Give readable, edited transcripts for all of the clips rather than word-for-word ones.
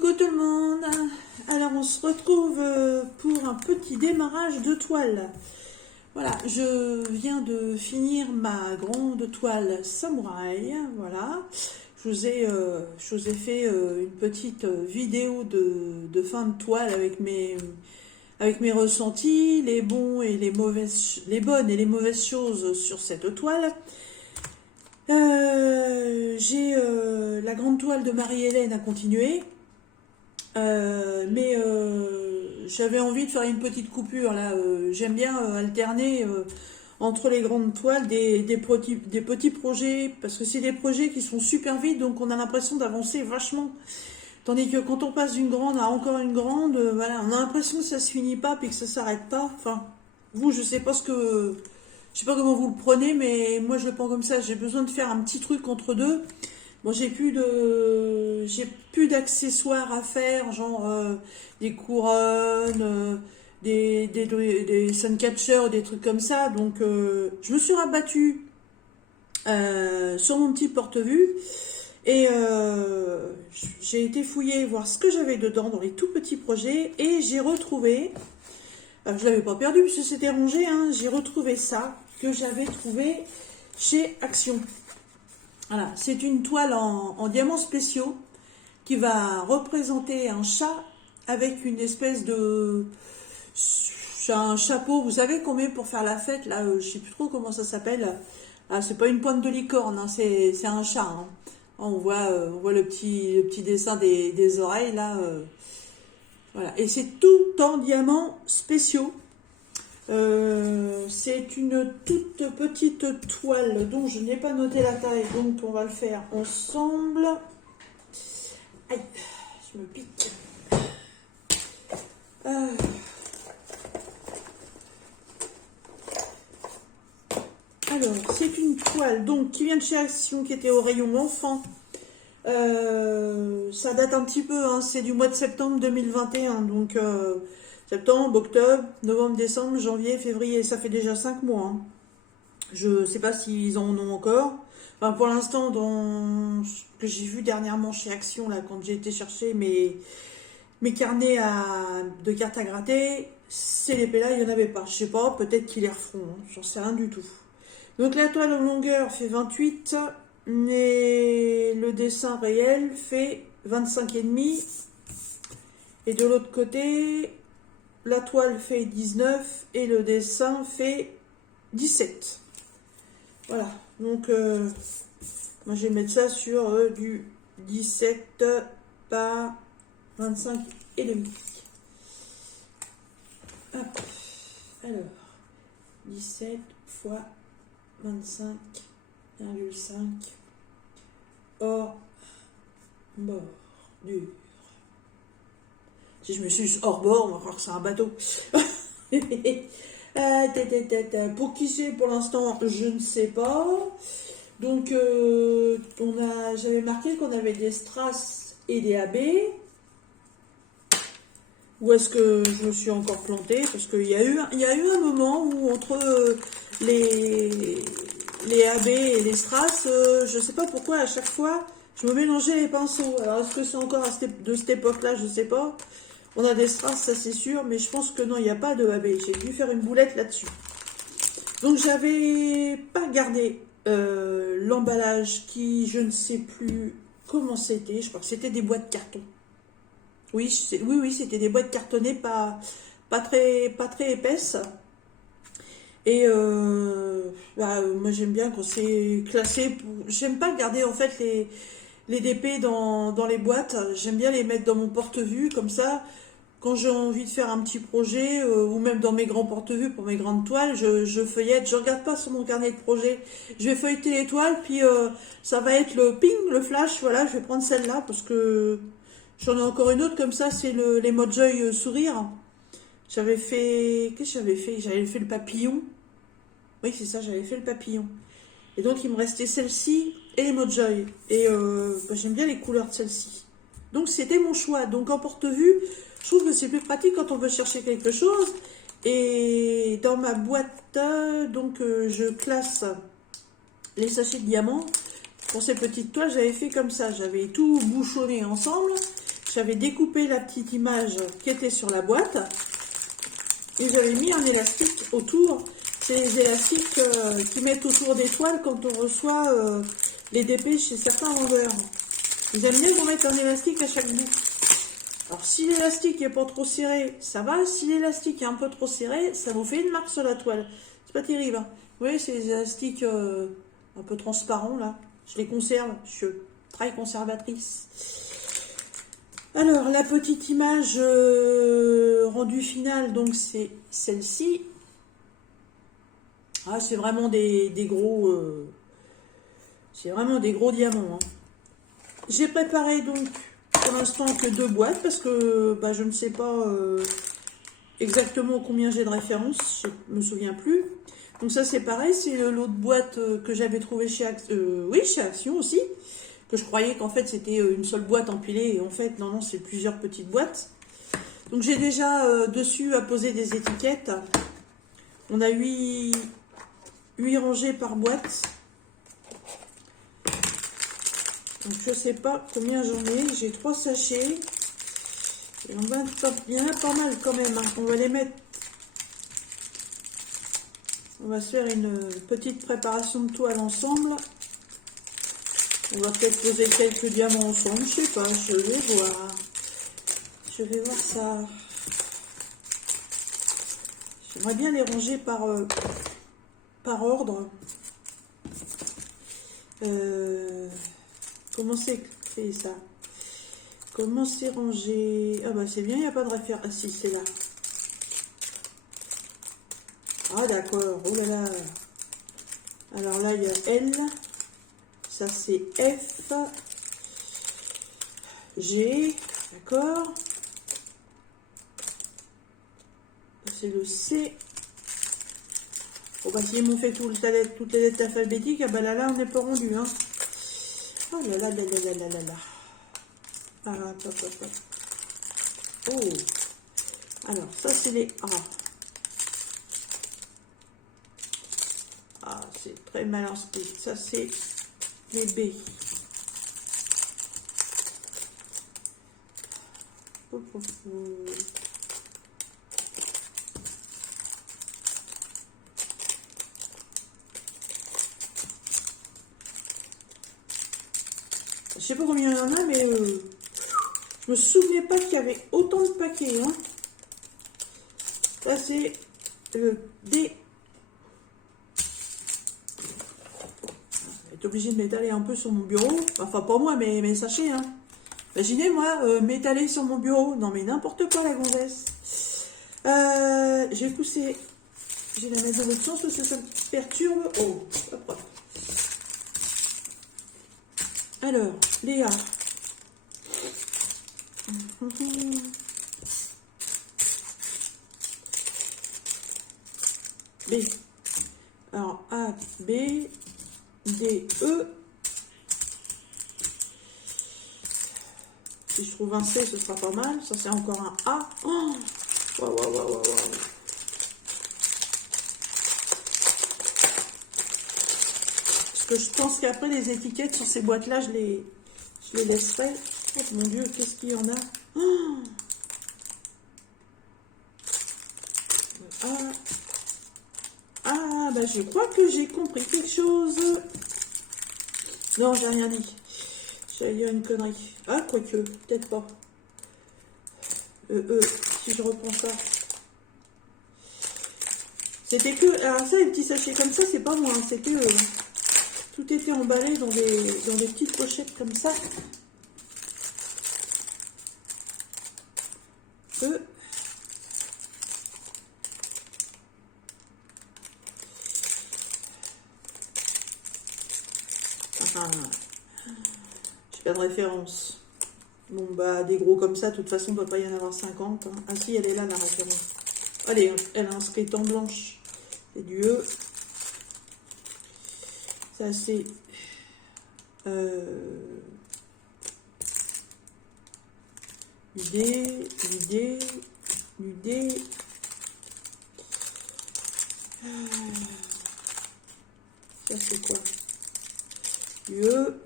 Coucou tout le monde. Alors on se retrouve pour un petit démarrage de toile. Voilà, je viens de finir ma grande toile samouraï. Voilà, je vous ai fait une petite vidéo de fin de toile avec mes ressentis, les bonnes et les mauvaises choses sur cette toile. J'ai la grande toile de Marie-Hélène à continuer. Mais j'avais envie de faire une petite coupure là. J'aime bien alterner entre les grandes toiles des petits projets, parce que c'est des projets qui sont super vite, donc on a l'impression d'avancer vachement. Tandis que quand on passe d'une grande à encore une grande, voilà, on a l'impression que ça se finit pas puis que ça s'arrête pas. Enfin, vous, je sais pas comment vous le prenez, mais moi je le prends comme ça. J'ai besoin de faire un petit truc entre deux. Bon, j'ai plus d'accessoires à faire, genre des couronnes, des suncatchers, des trucs comme ça. Donc, je me suis rabattue sur mon petit porte-vue et j'ai été fouiller voir ce que j'avais dedans dans les tout petits projets et j'ai retrouvé, je l'avais pas perdu puisque c'était rangé, hein, j'ai retrouvé ça que j'avais trouvé chez Action. Voilà, c'est une toile en diamants spéciaux qui va représenter un chat avec une espèce de un chapeau. Vous savez qu'on met pour faire la fête là, je sais plus trop comment ça s'appelle. Ah, c'est pas une pointe de licorne, hein, c'est un chat. Hein. On voit le petit dessin des oreilles là. Voilà, et c'est tout en diamants spéciaux. C'est une toute petite toile dont je n'ai pas noté la taille, donc on va le faire ensemble. Aïe, je me pique. Alors, c'est une toile donc qui vient de chez Action, qui était au rayon enfant. Ça date un petit peu, hein, c'est du mois de septembre 2021, donc septembre, octobre, novembre, décembre, janvier, février, ça fait déjà 5 mois. Hein. Je sais pas s'ils en ont encore. Enfin, pour l'instant, dans ce que j'ai vu dernièrement chez Action, là, quand j'ai été chercher mes carnets de cartes à gratter, ces épées-là, il n'y en avait pas. Je sais pas, peut-être qu'ils les referont, hein, j'en sais rien du tout. Donc la toile en longueur fait 28, mais le dessin réel fait 25,5. Et de l'autre côté, la toile fait 19 et le dessin fait 17. Voilà, donc moi je vais mettre ça sur du 17 par 25 et demi. Hop. Alors, 17 fois 25,5 hors bord dur. Si je me suis hors bord, on va croire que c'est un bateau. Pour qui c'est pour l'instant, je ne sais pas. Donc, j'avais marqué qu'on avait des strass et des AB. Où est-ce que je me suis encore plantée? Parce qu'il y a eu un moment où entre les AB et les strass, je ne sais pas pourquoi à chaque fois, je me mélangeais les pinceaux. Alors, est-ce que c'est encore de cette époque-là? Je ne sais pas. On a des strass, ça c'est sûr, mais je pense que non, il n'y a pas de AB. J'ai dû faire une boulette là-dessus. Donc, j'avais pas gardé l'emballage qui, je ne sais plus comment c'était. Je crois que c'était des boîtes carton. Oui, c'était des boîtes cartonnées pas très épaisses. Et moi j'aime bien quand c'est classé. J'aime pas garder en fait les DP dans les boîtes. J'aime bien les mettre dans mon porte-vue comme ça. Quand j'ai envie de faire un petit projet ou même dans mes grands porte-vues pour mes grandes toiles, je feuillette. Je regarde pas sur mon carnet de projet. Je vais feuilleter les toiles, puis ça va être le ping, le flash. Voilà, je vais prendre celle-là parce que j'en ai encore une autre comme ça, c'est les Mojoy sourire. J'avais fait... Qu'est-ce que j'avais fait? J'avais fait le papillon. Oui, c'est ça, j'avais fait le papillon. Et donc, il me restait celle-ci et les Mojoy. Et j'aime bien les couleurs de celle-ci. Donc, c'était mon choix. Donc, en porte-vue, je trouve que c'est plus pratique quand on veut chercher quelque chose. Et dans ma boîte, je classe les sachets de diamants. Pour ces petites toiles, j'avais fait comme ça. J'avais tout bouchonné ensemble. j'avais découpé la petite image qui était sur la boîte et j'avais mis un élastique autour. C'est les élastiques qui mettent autour des toiles quand on reçoit les dépêches chez certains vendeurs. Ils aiment bien vous mettre un élastique à chaque bout. Alors si l'élastique est pas trop serré, ça va. Si l'élastique est un peu trop serré, ça vous fait une marque sur la toile. C'est pas terrible. Hein. Vous voyez, c'est les élastiques un peu transparents là. Je les conserve. Je suis très conservatrice. Alors, la petite image rendue finale, donc c'est celle-ci. Ah, c'est vraiment des gros... c'est vraiment des gros diamants. Hein. J'ai préparé donc pour l'instant que 2 boîtes parce que bah, je ne sais pas exactement combien j'ai de références. Je me souviens plus. Donc ça c'est pareil, c'est l'autre boîte que j'avais trouvée chez chez Action aussi. Que je croyais qu'en fait c'était une seule boîte empilée et en fait non c'est plusieurs petites boîtes. Donc j'ai déjà dessus à poser des étiquettes. On a 8 rangées par boîte. Donc je sais pas combien j'en ai, j'ai 3 sachets. Et il y en a pas mal quand même, hein. On va les mettre. On va se faire une petite préparation de toile ensemble. On va peut-être poser quelques diamants ensemble, je sais pas, je vais voir. Je vais voir ça. J'aimerais bien les ranger par ordre. Comment c'est fait ça? Comment c'est rangé? Ah bah c'est bien, il n'y a pas de référence. Ah si, c'est là. Ah d'accord, oh là là. Alors là, il y a L. Ça c'est F. G. D'accord. C'est le C. Bon bah s'ils m'ont fait toutes les lettres alphabétiques, ah bah là on n'est pas rendu. Hein. Oh là là là là là là là là. Ah, hop, hop, hop. Oh. Alors ça c'est les A. Ah c'est très mal inscrit. Ça c'est les B. Je sais pas combien il y en a, mais je me souvenais pas qu'il y avait autant de paquets. Hein. Ça c'est le D. Je vais être obligée de m'étaler un peu sur mon bureau. Enfin pas moi, mais mes sachets. Hein. Imaginez moi m'étaler sur mon bureau. Non mais n'importe quoi la gonzesse. Je vais pousser. Je vais la mettre dans l'autre sens parce que ça me perturbe. Oh, hop, hop. Alors, Léa. B. Alors, A, B, D, E. Si je trouve un C, ce sera pas mal. Ça, c'est encore un A. Oh, waouh, waouh, waouh, waouh. Parce que je pense qu'après, les étiquettes sur ces boîtes-là, je les laisserai. Oh mon Dieu, qu'est-ce qu'il y en a? Oh, ah, bah je crois que j'ai compris quelque chose. Non, j'ai rien dit. J'allais dire une connerie. Ah, quoique, peut-être pas. Si je reprends ça. C'était que... Alors ça, les petits sachets comme ça, c'est pas moi. Hein, c'était tout était emballé dans des petites pochettes comme ça. J'ai pas de référence. Bon, bah, des gros comme ça, de toute façon, il ne doit pas y en avoir 50. Hein. Ah si, elle est là, la référence. Allez, elle a inscrit en blanche. C'est du E. Ça, c'est... du D, du D, du D. Ça, c'est quoi? Du E.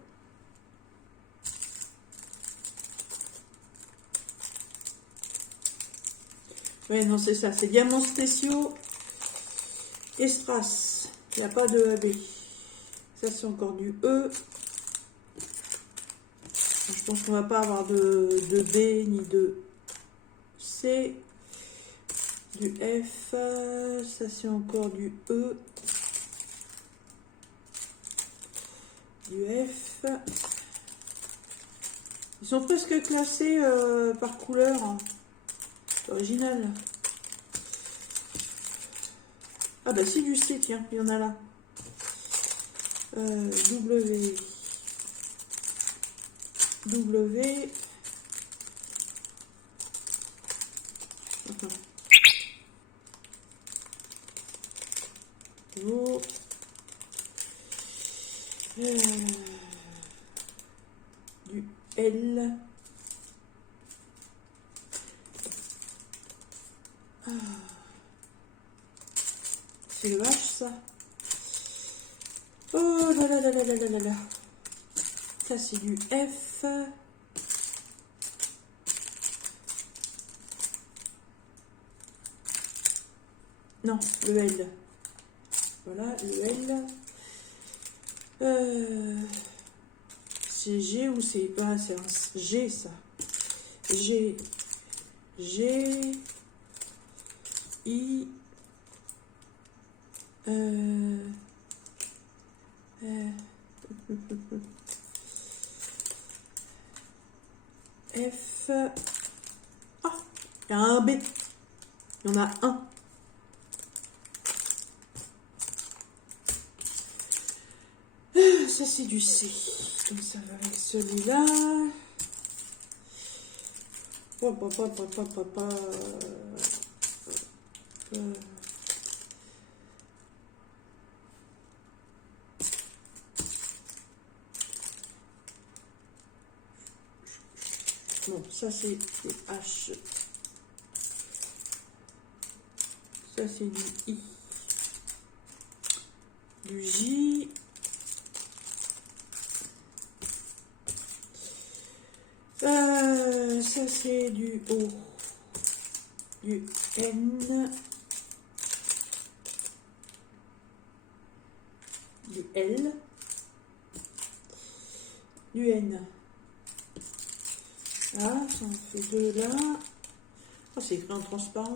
Ouais, non, c'est ça. C'est diamants spéciaux et strass. Il n'y a pas de AB. Ça, c'est encore du E. Je pense qu'on va pas avoir de B ni de C. Du F. Ça, c'est encore du E. Du F. Ils sont presque classés par couleur. C'est original. Ah bah si, du C, tiens, il y en a là. W. W. Attends. O. Du L. Ah. C'est le H, ça. Oh là là là là là là là là. Ça, c'est du F. Non, le L. Voilà, le L. C'est G ou c'est... Ah, c'est un G, ça. G. G. I. F. Ah, il y a un B. Il y en a un. Ça, c'est du C. Donc, ça va avec celui-là. Bon, ça, c'est du H. Ça, c'est du I. Du J. Ça, c'est du O. Du N. Du L. Du N. Ah, ça en fait deux là. Oh, c'est écrit en transparent.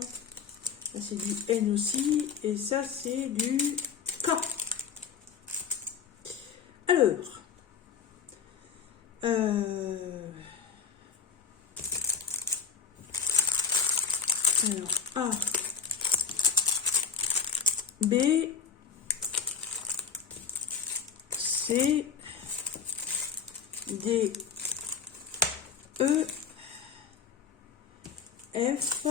Là, c'est du N aussi. Et ça, c'est du K. Alors. Alors, A. B. C. D. E. F.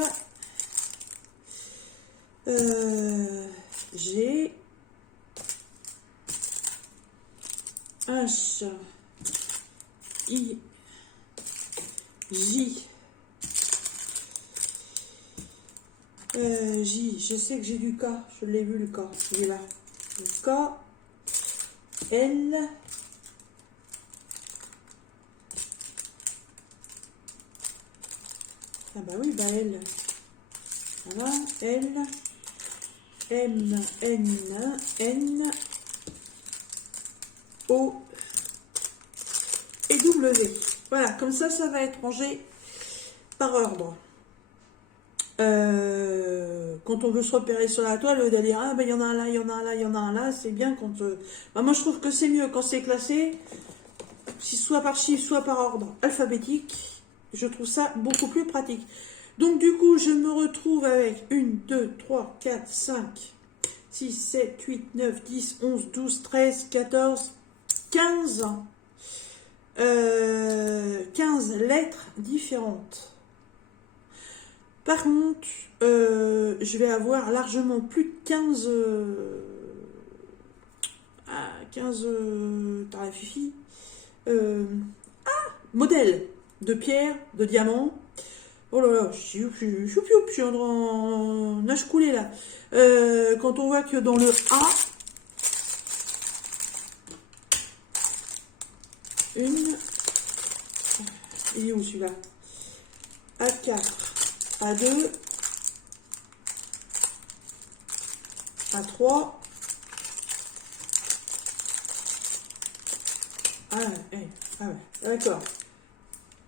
G. H. I. J. J. Je sais que j'ai du K. Je l'ai vu, le K. Il est là. Le K. L. Ah bah oui, bah L. Voilà. L. M. N. N. O. Et W. Voilà, comme ça va être rangé par ordre. Quand on veut se repérer sur la toile, de dire ah ben il y en a un là, il y en a un là, il y en a un là, c'est bien quand. Bah, moi je trouve que c'est mieux quand c'est classé, soit par chiffre, soit par ordre alphabétique. Je trouve ça beaucoup plus pratique. Donc du coup, je me retrouve avec 1, 2, 3, 4, 5, 6, 7, 8, 9, 10, 11, 12, 13, 14, 15. 15 lettres différentes. Par contre, je vais avoir largement plus de 15 tarafifi, modèles de pierre, de diamants. Oh là là, je suis en train nage couler là. Quand on voit que dans le A, il est où celui-là? A4, A2, A3. Ah ouais, d'accord.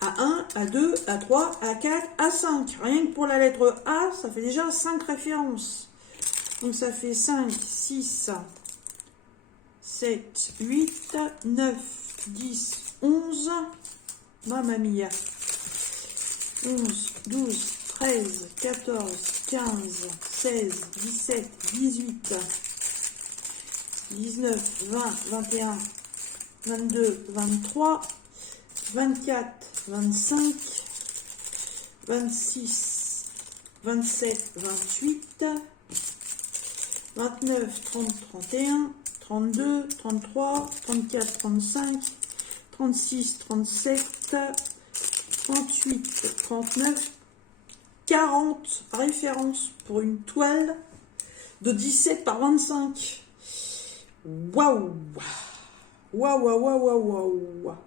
A1, A2, A3, A4, A5. Rien que pour la lettre A, ça fait déjà 5 références. Donc ça fait 5, 6, 7, 8, 9, 10, 11. Mamma mia. 11, 12, 13, 14, 15, 16, 17, 18, 19, 20, 21, 22, 23, 24, 25, 26, 27, 28, 29, 30, 31, 32, 33, 34, 35, 36, 37, 38, 39, 40 références pour une toile de 17 par 25. Waouh! Waouh, waouh, waouh, waouh, waouh.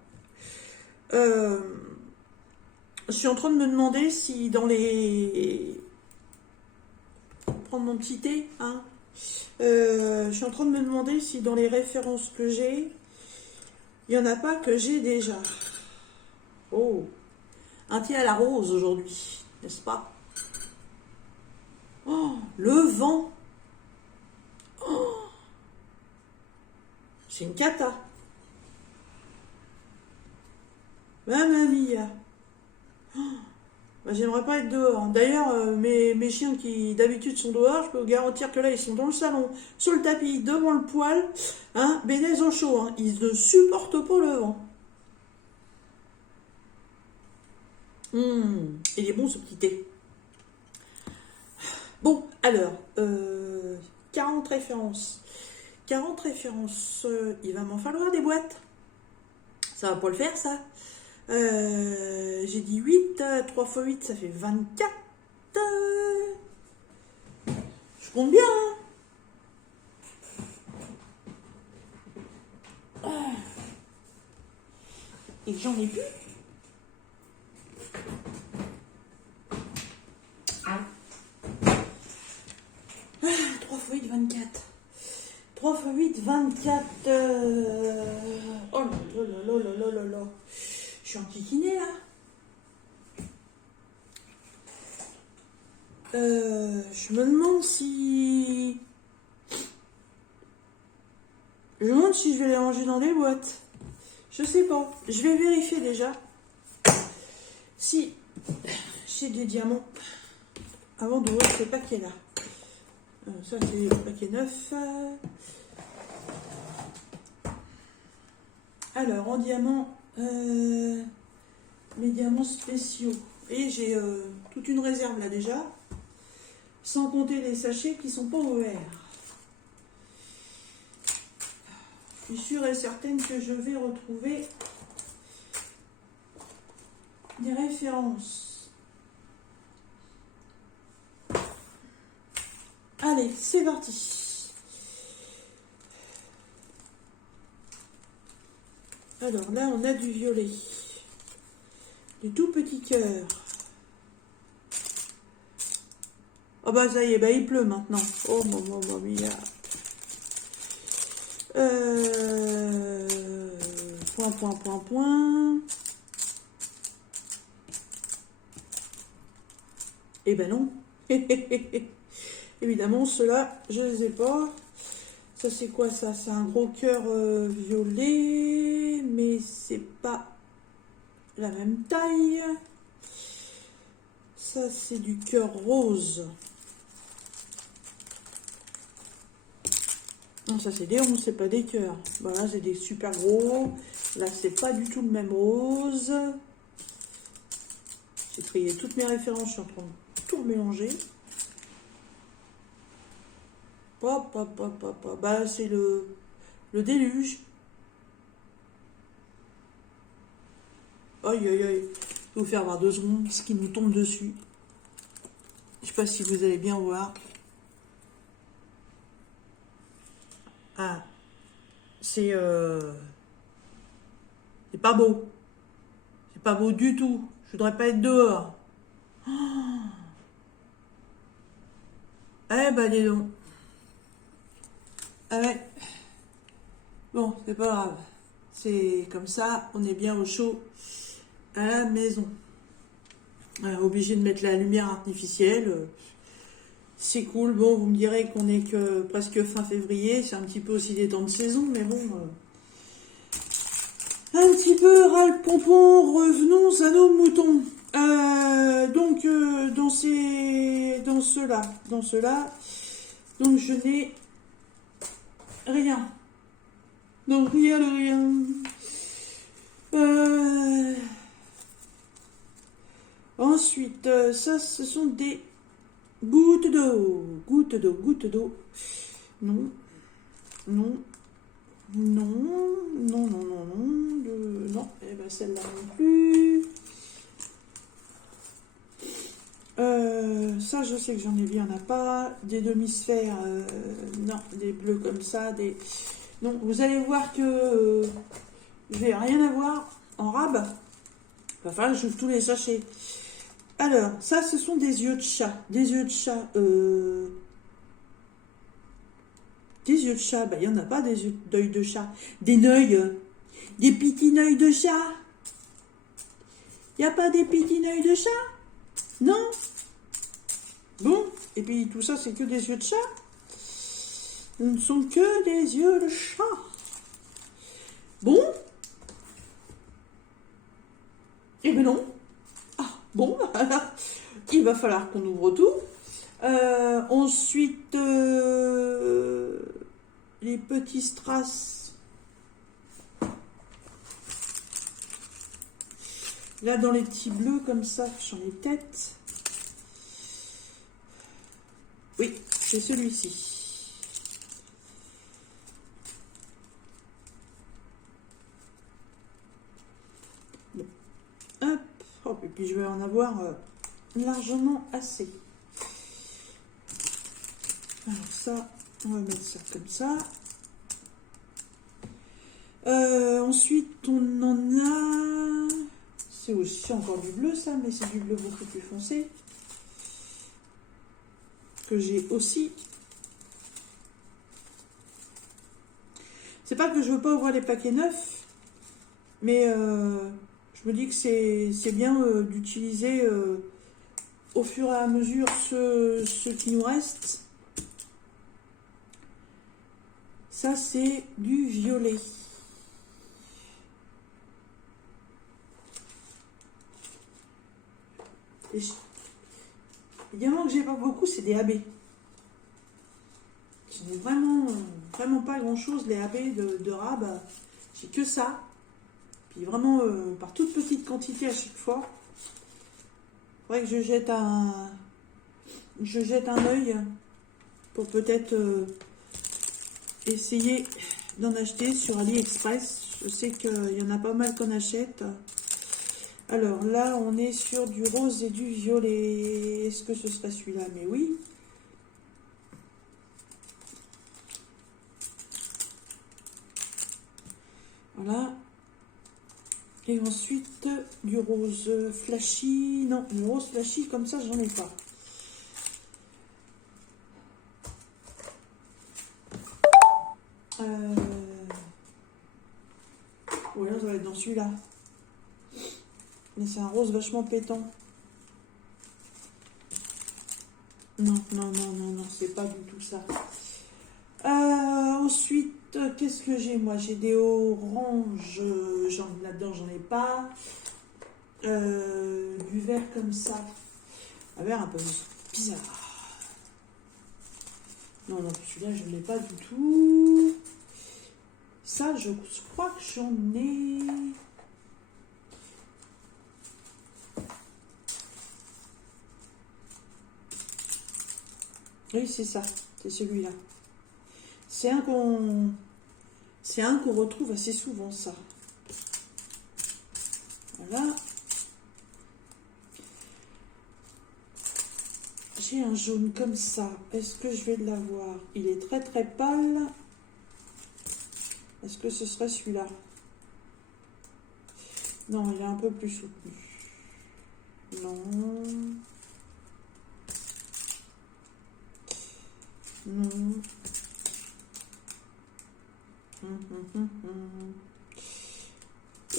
Je suis en train de me demander si dans les... Prendre mon petit thé, hein. Je suis en train de me demander si dans les références que j'ai, il n'y en a pas que j'ai déjà. Oh, un thé à la rose aujourd'hui, n'est-ce pas? Oh, le vent. Oh, c'est une cata. Mamma mia. Oh, bah, j'aimerais pas être dehors. D'ailleurs, mes chiens qui d'habitude sont dehors, je peux vous garantir que là, ils sont dans le salon, sur le tapis, devant le poêle. Hein, bénez au chaud. Hein, ils ne supportent pas le vent. Il est bon ce petit thé. Bon, alors, 40 références. 40 références, il va m'en falloir des boîtes. Ça va pas le faire, ça. J'ai dit 8, 3 x 8, ça fait 24. Je compte bien, hein. Et j'en ai plus. 3 x 8, 24. 3 x 8, 24. Oh là là là là là là. Je suis enquiquinée là. Je me demande si... Je me demande si je vais les ranger dans les boîtes. Je sais pas. Je vais vérifier déjà. Si j'ai des diamants. Avant d'ouvrir ces paquets là. Ça c'est le paquet neuf. Alors en diamant, mes diamants spéciaux. Et j'ai toute une réserve là déjà. Sans compter les sachets qui sont pas ouverts. Je suis sûre et certaine que je vais retrouver des références. Allez, c'est parti. Alors là, on a du violet. Du tout petit cœur. Oh bah ça y est, bah il pleut maintenant. Oh maman mia. Point. Eh ben non. Évidemment, ceux-là, je les ai pas. Ça, c'est quoi ça? C'est un gros cœur violet, mais c'est pas la même taille. Ça, c'est du cœur rose. Non, ça, c'est des ronds, c'est pas des cœurs. Voilà, c'est des super gros. Là, c'est pas du tout le même rose. J'ai trié toutes mes références, je suis en train de tout mélanger. Bah, c'est le déluge. Aïe, aïe, aïe. Je vais vous faire voir 2 secondes ce qui nous tombe dessus. Je sais pas si vous allez bien voir. Ah, c'est pas beau. C'est pas beau du tout. Je voudrais pas être dehors. Oh. Eh ben, dis donc. Ah ouais. Bon, c'est pas grave. C'est comme ça, on est bien au chaud à la maison. Obligé de mettre la lumière artificielle. C'est cool. Bon, vous me direz qu'on est que presque fin février. C'est un petit peu aussi des temps de saison, mais bon. Un petit peu ras-le-pompon. Revenons à nos moutons. Donc, dans ceux-là, donc je n'ai rien. Donc, rien de rien. Ensuite, ça, ce sont des gouttes d'eau. Gouttes d'eau, gouttes d'eau. Non, non, non, non, non, non, non. Non, et ben celle-là non plus. Ça, je sais que j'en ai vu, il n'y en a pas. Des demi-sphères, non, des bleus comme ça. Non, vous allez voir que je vais rien avoir en rab. Il va falloir que j'ouvre tous les sachets. Alors, ça, ce sont des yeux de chat. Des yeux de chat. Des yeux de chat. Bah, il n'y en a pas des yeux d'œil de chat. Des neuils. Des petits neuils de chat. Il n'y a pas des petits neuils de chat? Non? Bon. Et puis, tout ça, c'est que des yeux de chat. Ce ne sont que des yeux de chat. Bon. Eh ben non. Ah, bon. Il va falloir qu'on ouvre tout. Ensuite, les petits strass. Là, dans les petits bleus comme ça, j'en ai peut-être. Oui, c'est celui-ci. Bon. Hop. Hop. Et puis, je vais en avoir largement assez. Alors ça, on va mettre ça comme ça. Ensuite, on en a... C'est aussi encore du bleu, ça, mais c'est du bleu beaucoup plus foncé. Que j'ai aussi. C'est pas que je veux pas ouvrir les paquets neufs, mais je me dis que c'est bien d'utiliser au fur et à mesure ceux qui nous restent. Ça, c'est du violet. Évidemment que j'ai pas beaucoup, c'est des AB. Je n'ai vraiment pas grand chose, les AB de rab. J'ai que ça. Puis vraiment par toute petite quantité à chaque fois. Il faudrait que je jette un œil pour peut-être essayer d'en acheter sur AliExpress. Je sais qu'il y en a pas mal qu'on achète. Alors là, on est sur du rose et du violet. Est-ce que ce serait celui-là? Mais oui. Voilà. Et ensuite, du rose flashy. Non, du rose flashy, comme ça, j'en ai pas. Ou alors, ça va être dans celui-là. Mais c'est un rose vachement pétant. Non, c'est pas du tout ça. Ensuite, qu'est-ce que j'ai? Moi, j'ai des oranges. Là-dedans, j'en ai pas. Du vert comme ça. Un vert un peu bizarre. Non, celui-là, je ne l'ai pas du tout. Ça, je crois que j'en ai... Oui, c'est ça. C'est celui-là. C'est un qu'on retrouve assez souvent, ça. Voilà. J'ai un jaune comme ça. Est-ce que je vais l'avoir? Il est très très pâle. Est-ce que ce serait celui-là? Non, il est un peu plus soutenu. Non. Non.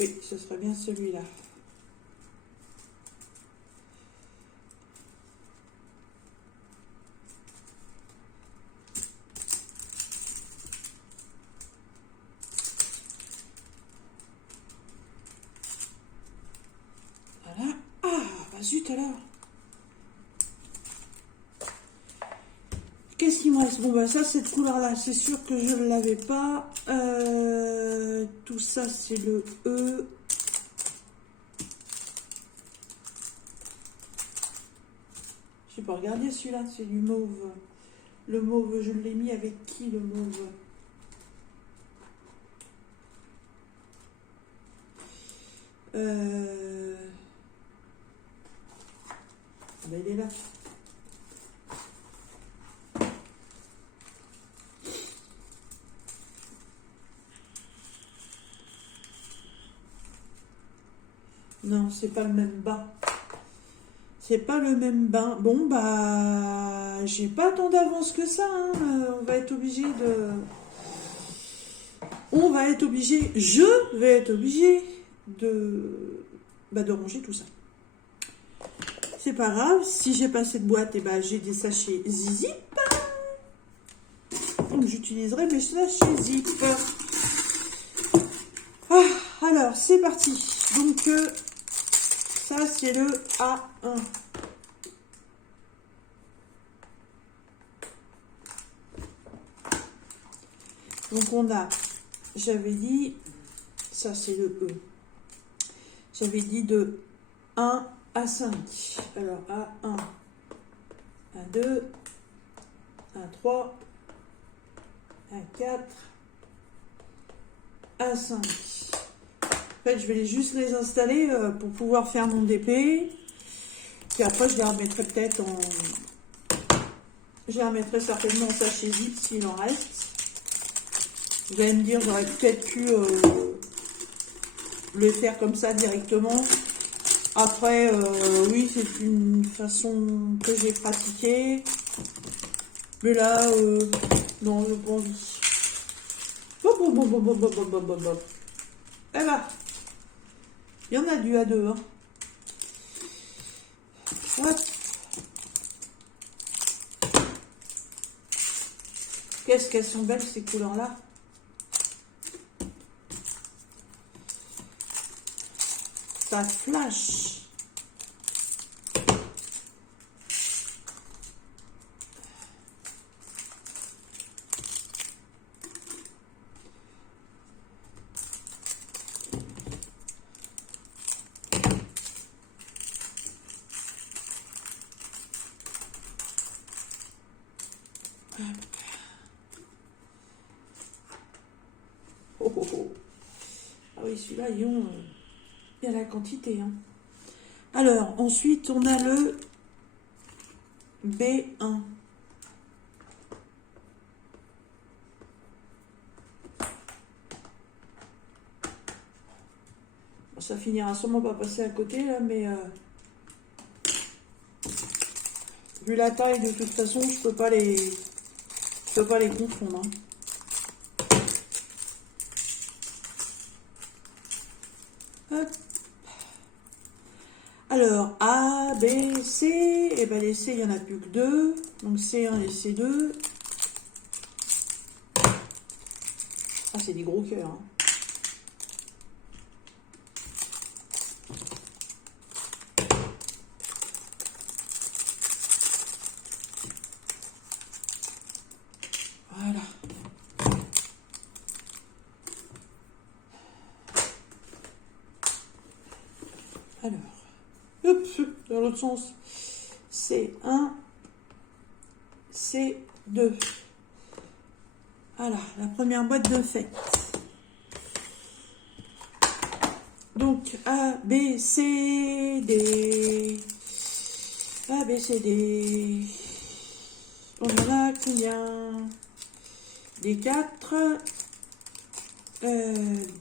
Oui, ce serait bien celui-là. Voilà. Ah, bah zut alors. Qu'est-ce qu'il me reste? Bon, bah ça, cette couleur-là, c'est sûr que je ne l'avais pas. Tout ça, c'est le E. Je sais pas, regardez celui-là, c'est du mauve. Le mauve, je l'ai mis avec qui, le mauve? Ah ben, il est là. Non, c'est pas le même bain. C'est pas le même bain. Bon, bah, j'ai pas tant d'avance que ça. Hein. On va être obligé de... On va être obligé... Je vais être obligé de... Bah, de ranger tout ça. C'est pas grave. Si j'ai pas cette boîte, et bah, j'ai des sachets Zip. Donc, j'utiliserai mes sachets Zip. Ah, alors, c'est parti. Donc... ça, c'est le A1. Donc, on a, j'avais dit, ça, c'est le E. J'avais dit de 1 à 5. Alors, A1, A2, A3, A4, A5. En fait, je vais juste les installer pour pouvoir faire mon DP. Puis après, je les remettrai peut-être en... Je les remettrai certainement en sachet Zip s'il en reste. Vous allez me dire, j'aurais peut-être pu le faire comme ça directement. Après, oui, c'est une façon que j'ai pratiquée. Mais là, non, je pense... Eh ben, il y en a du A2, hein. Hop. Qu'est-ce qu'elles sont belles ces couleurs-là. Ça flash. Oh, oh, oh. Ah oui, celui-là, il y a la quantité. Hein. Alors, ensuite, on a le B1. Bon, ça finira sûrement pas passer à côté, là, mais... vu la taille, de toute façon, je peux pas les confondre. Hein. Hop. Alors, A, B, C, et ben les C, il n'y en a plus que 2. Donc C1 et C2. Ah, c'est des gros cœurs. Hein. Voilà. Alors, hop, dans l'autre sens, C1, C2. Voilà, la première boîte de fête. Donc, A, B, C, D. A, B, C, D. On en a combien? D4,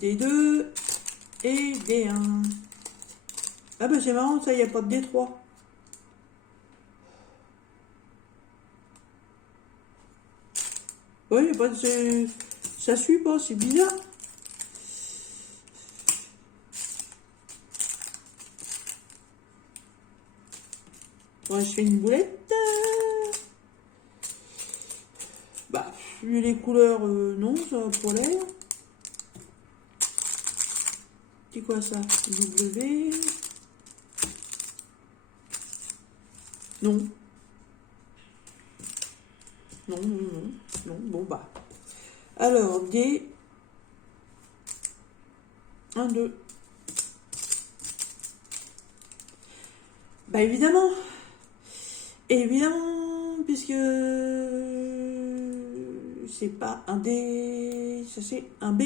D2 et D1. Ah ben c'est marrant, ça, il n'y a pas de D3. Oui, il n'y a pas de... Ça suit pas, c'est bizarre. Bon, je fais une boulette. Bah, vu les couleurs, non, ça va pour l'air. C'est quoi ça? W. Non. Non, non, non. Non, bon bah. Alors, D. 1, 2. Bah évidemment. Évidemment, puisque c'est pas un D, ça c'est un B.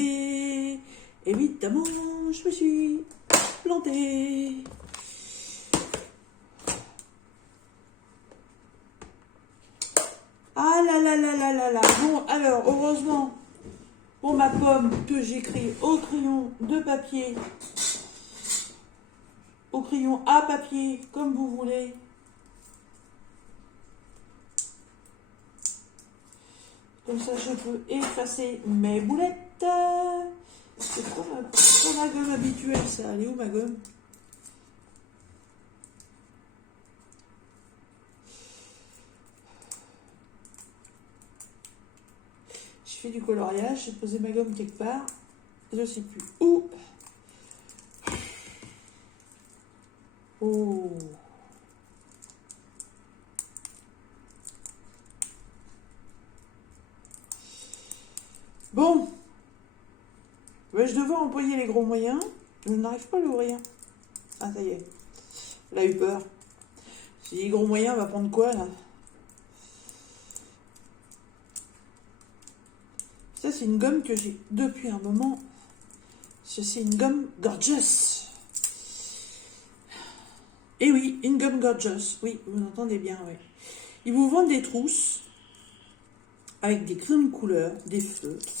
Évidemment, je me suis plantée. Ah là là là là là là. Bon, alors, heureusement, pour ma pomme que j'écris au crayon de papier, au crayon à papier, comme vous voulez. Comme ça, je peux effacer mes boulettes. C'est pas ma gomme habituelle, ça. Elle est où, ma gomme? Je fais du coloriage. J'ai posé ma gomme quelque part. Je sais plus où. Oh. Bon. Je devais employer les gros moyens. Je n'arrive pas à l'ouvrir. Ah, ça y est. Elle a eu peur. Si les gros moyens, elle va prendre quoi, là? Ça, c'est une gomme que j'ai depuis un moment. C'est une gomme Gorgeous. Et oui, une gomme Gorgeous. Oui, vous entendez bien, oui. Ils vous vendent des trousses avec des crayons de couleur, des feutres.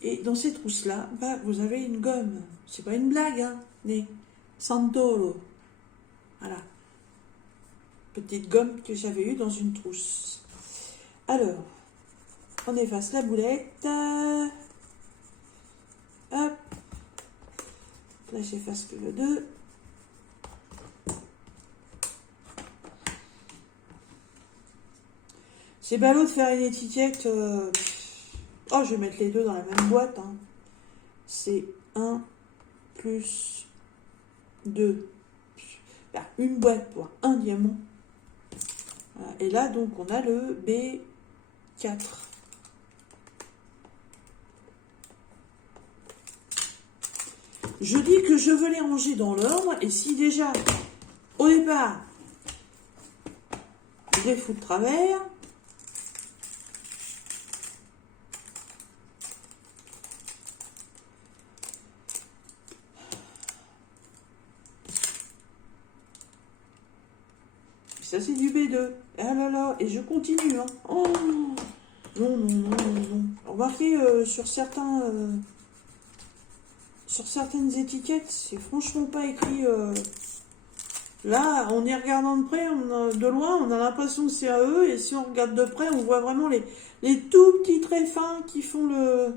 Et dans ces trousses-là, bah, vous avez une gomme. C'est pas une blague, hein, mais Santoro. Voilà. Petite gomme que j'avais eue dans une trousse. Alors, on efface la boulette. Hop. Là, j'efface que le 2. C'est ballot de faire une étiquette. Oh, je vais mettre les deux dans la même boîte. Hein. C'est 1 plus 2. Bah, une boîte pour un diamant. Voilà. Et là, donc, on a le B4. Je dis que je veux les ranger dans l'ordre. Et si déjà, au départ, je les fous de travers... Ça, c'est du B2. Ah là là, et je continue. Hein. Oh non, non, non, non, non. Remarquez, sur certaines étiquettes, c'est franchement pas écrit... Là, en y regardant de près, de loin, on a l'impression que c'est à eux. Et si on regarde de près, on voit vraiment les tout petits traits fins qui font le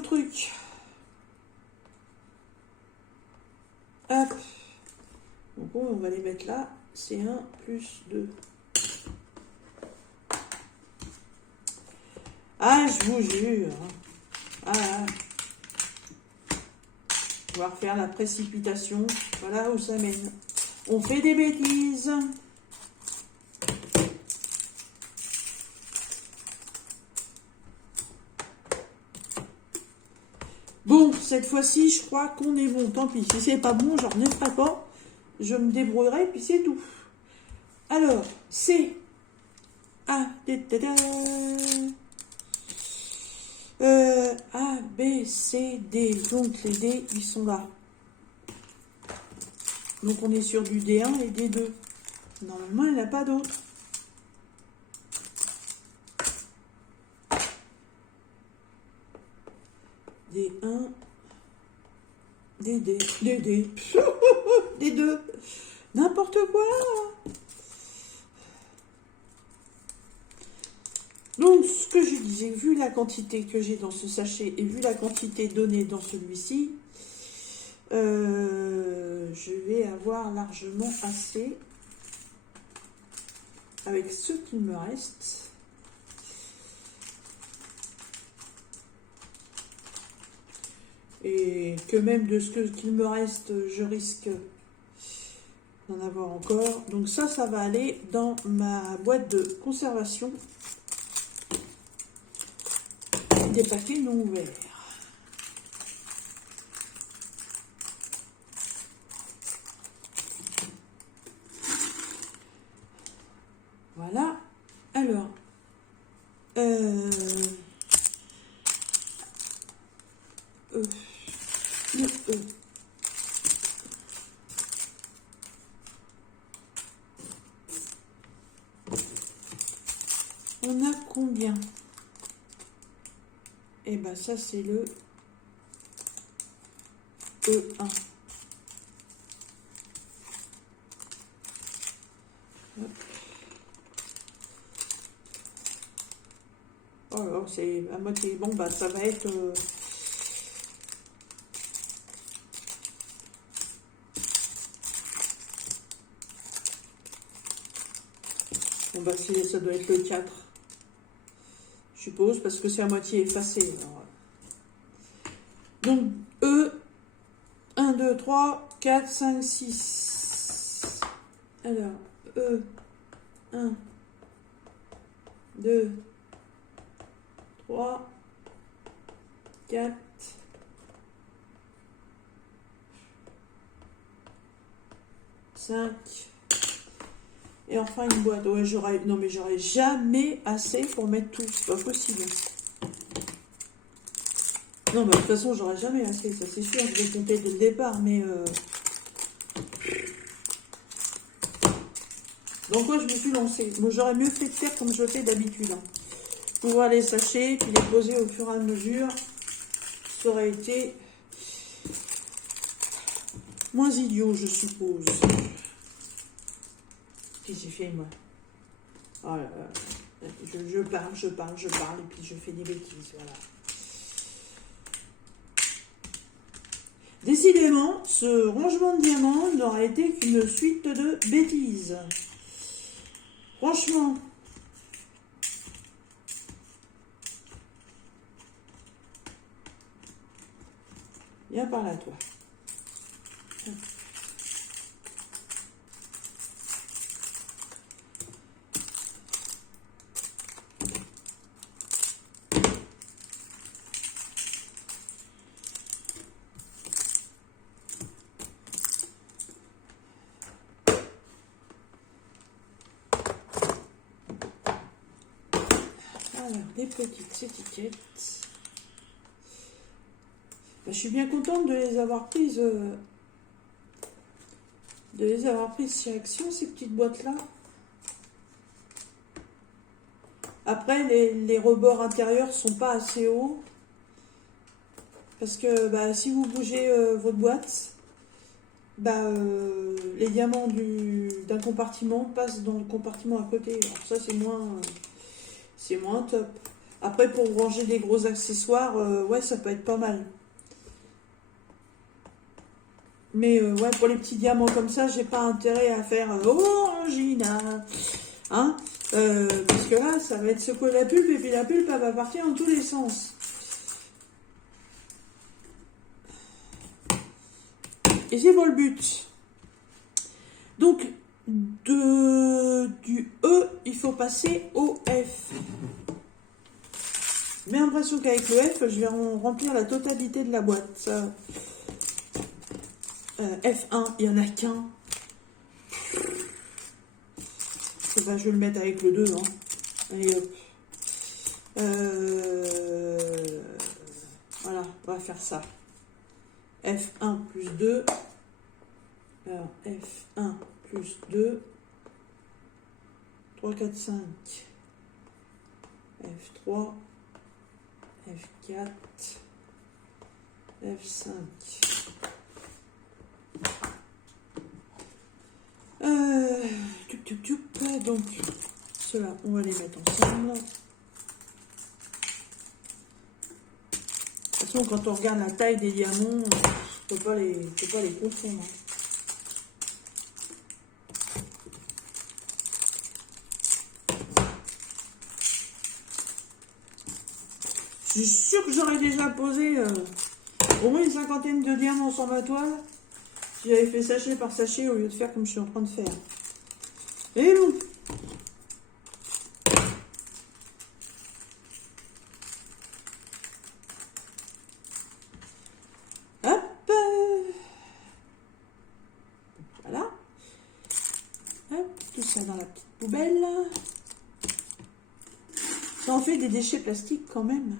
truc. Hop. Donc on va les mettre là, c'est 1 plus 2. Ah, je vous jure. Ah, on va refaire la précipitation. Voilà où ça mène. On fait des bêtises. Bon, cette fois-ci, je crois qu'on est bon. Tant pis, si c'est pas bon, j'en remettrai pas. Je me débrouillerai, puis c'est tout. Alors, c'est... A, B, C, D. Donc, les D, ils sont là. Donc, on est sur du D1 et D2. Normalement, il n'y en a pas d'autre. D1, DD, DD, D2. N'importe quoi. Donc, ce que je disais, vu la quantité que j'ai dans ce sachet et vu la quantité donnée dans celui-ci, Je vais avoir largement assez avec ce qu'il me reste. Et que même de ce qu'il me reste, je risque d'en avoir encore. Donc ça va aller dans ma boîte de conservation des paquets non ouverts. Voilà. Alors, le E. On a combien? Et ben ça c'est le E1. Hop. Oh là, c'est à moitié. Bon bah ça va être bon bah ça doit être le 4. Je suppose, parce que c'est à moitié effacé. Alors. Donc, E, 1, 2, 3, 4, 5, 6. Alors, E, 1, 2, 3, 4, 5. Et enfin une boîte. Ouais, non mais j'aurais jamais assez pour mettre tout. C'est pas possible. Non, mais de toute façon, j'aurais jamais assez. Ça, c'est sûr. Je vais compter dès le départ. Mais donc, moi, je me suis lancée. Moi, j'aurais mieux fait de faire comme je fais d'habitude. Hein. Ouvrir les sachets, puis les poser au fur et à mesure. Ça aurait été moins idiot, je suppose. Qu'est-ce que j'ai fait, moi? Oh là là. Je parle, et puis je fais des bêtises, voilà. Décidément, ce rangement de diamants n'aurait été qu'une suite de bêtises. Franchement. Viens par là, toi. Alors, les petites étiquettes. Ben, je suis bien contente de les avoir prises. Chez Action, ces petites boîtes-là. Après, les rebords intérieurs sont pas assez hauts. Parce que bah, si vous bougez votre boîte, bah, les diamants d'un compartiment passent dans le compartiment à côté. Alors ça, c'est moins top. Après, pour ranger des gros accessoires, ouais, ça peut être pas mal. Mais ouais, pour les petits diamants comme ça, j'ai pas intérêt à faire orangina. Hein, parce que là, ça va être secouer la pulpe et puis la pulpe, elle va partir dans tous les sens. Et c'est pas le but. Donc, du E, il faut passer au F. J'ai l'impression qu'avec le F, je vais remplir la totalité de la boîte. F1, il n'y en a qu'un. Ben, je vais le mettre avec le 2. Hein. Allez, hop. Voilà, on va faire ça. F1 plus 2. Alors, F1 plus 2. 3, 4, 5. F3. F4. F5. Donc, ceux-là, on va les mettre ensemble. De toute façon, quand on regarde la taille des diamants, Faut pas les confondre. Je suis sûre que j'aurais déjà posé au moins une cinquantaine de diamants sur ma toile si j'avais fait sachet par sachet au lieu de faire comme je suis en train de faire. Et bon. Hop. Voilà. Hop, tout ça dans la petite poubelle. Ça en fait des déchets plastiques quand même.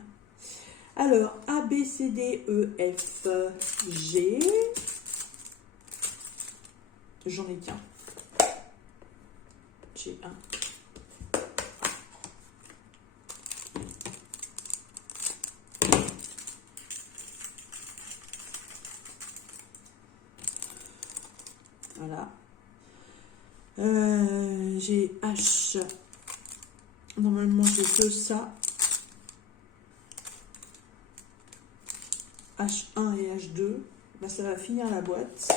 Alors, A, B, C, D, E, F, G. J'en ai qu'un. J'ai un. Voilà. J'ai H. Normalement, j'ai que ça. H1 et H2. Bah, ça va finir la boîte.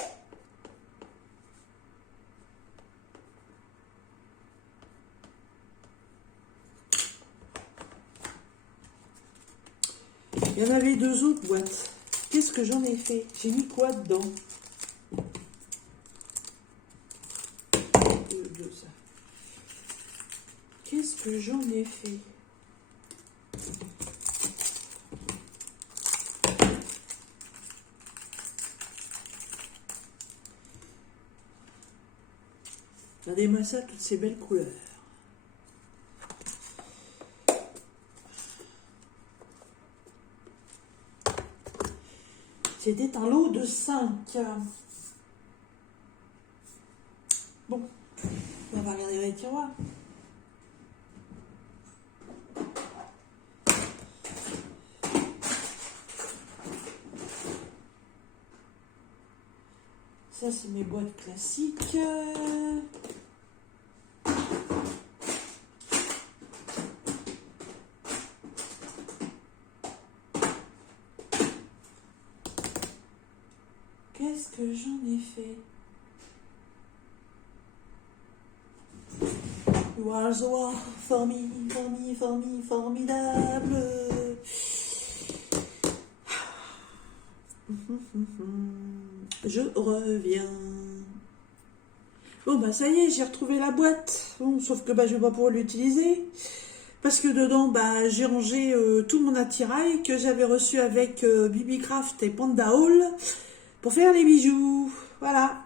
Il y en avait deux autres boîtes. Qu'est-ce que j'en ai fait? J'ai mis quoi dedans? Deux, ça. Qu'est-ce que j'en ai fait? Regardez-moi ça, toutes ces belles couleurs. C'était un lot de 5. Bon, on va regarder les tiroirs. Ça, c'est mes boîtes classiques. Qu'est-ce que j'en ai fait? Oiseau formidable. Je reviens. Bon, bah ça y est, j'ai retrouvé la boîte. Bon, sauf que bah, je vais pas pouvoir l'utiliser. Parce que dedans, bah, j'ai rangé tout mon attirail que j'avais reçu avec BBcraft et Panda Hall pour faire les bijoux. Voilà.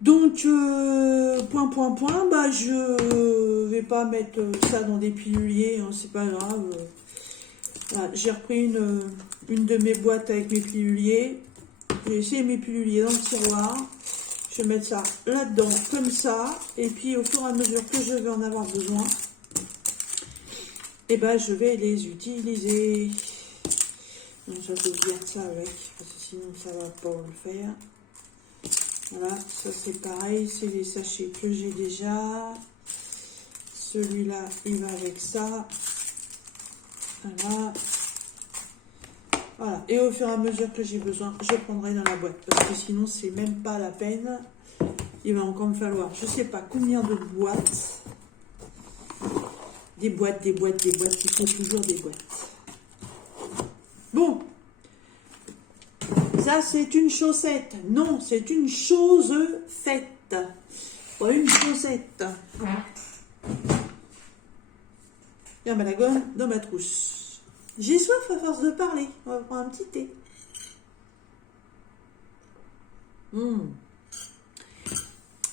Donc, point, bah, je vais pas mettre ça dans des piluliers, hein, c'est pas grave. Voilà, j'ai repris une de mes boîtes avec mes piluliers. J'ai essayé mes piluliers dans le tiroir. Je vais mettre ça là-dedans, comme ça. Et puis, au fur et à mesure que je vais en avoir besoin, et ben, je vais les utiliser. Donc, je vais dire ça avec, parce que sinon, ça va pas le faire. Voilà, ça c'est pareil, c'est les sachets que j'ai déjà. Celui-là, il va avec ça. Voilà. Voilà. Et au fur et à mesure que j'ai besoin, je prendrai dans la boîte. Parce que sinon, c'est même pas la peine. Il va encore me falloir, je sais pas combien de boîtes. Des boîtes. Il faut toujours des boîtes. Bon. Ça, c'est une chaussette. Non, c'est une chose faite. Pas une chaussette. Il y a ma lagonne dans ma trousse. J'ai soif à force de parler. On va prendre un petit thé.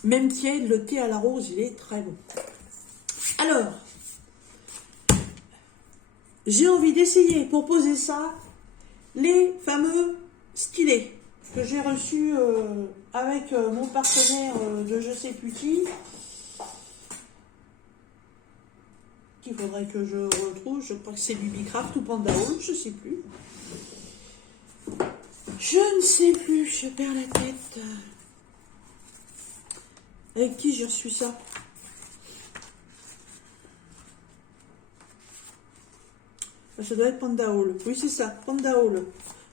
Même tiède, le thé à la rose, il est très bon. Alors, j'ai envie d'essayer, pour poser ça, les fameux stylés que j'ai reçus avec mon partenaire de je sais plus qui. Qu'il faudrait que je retrouve. Je crois que c'est BBcraft ou Panda Hall, je sais plus. Je ne sais plus, je perds la tête. Avec qui j'ai reçu ça? Ça doit être Panda Hall. Oui, c'est ça, Panda Hall.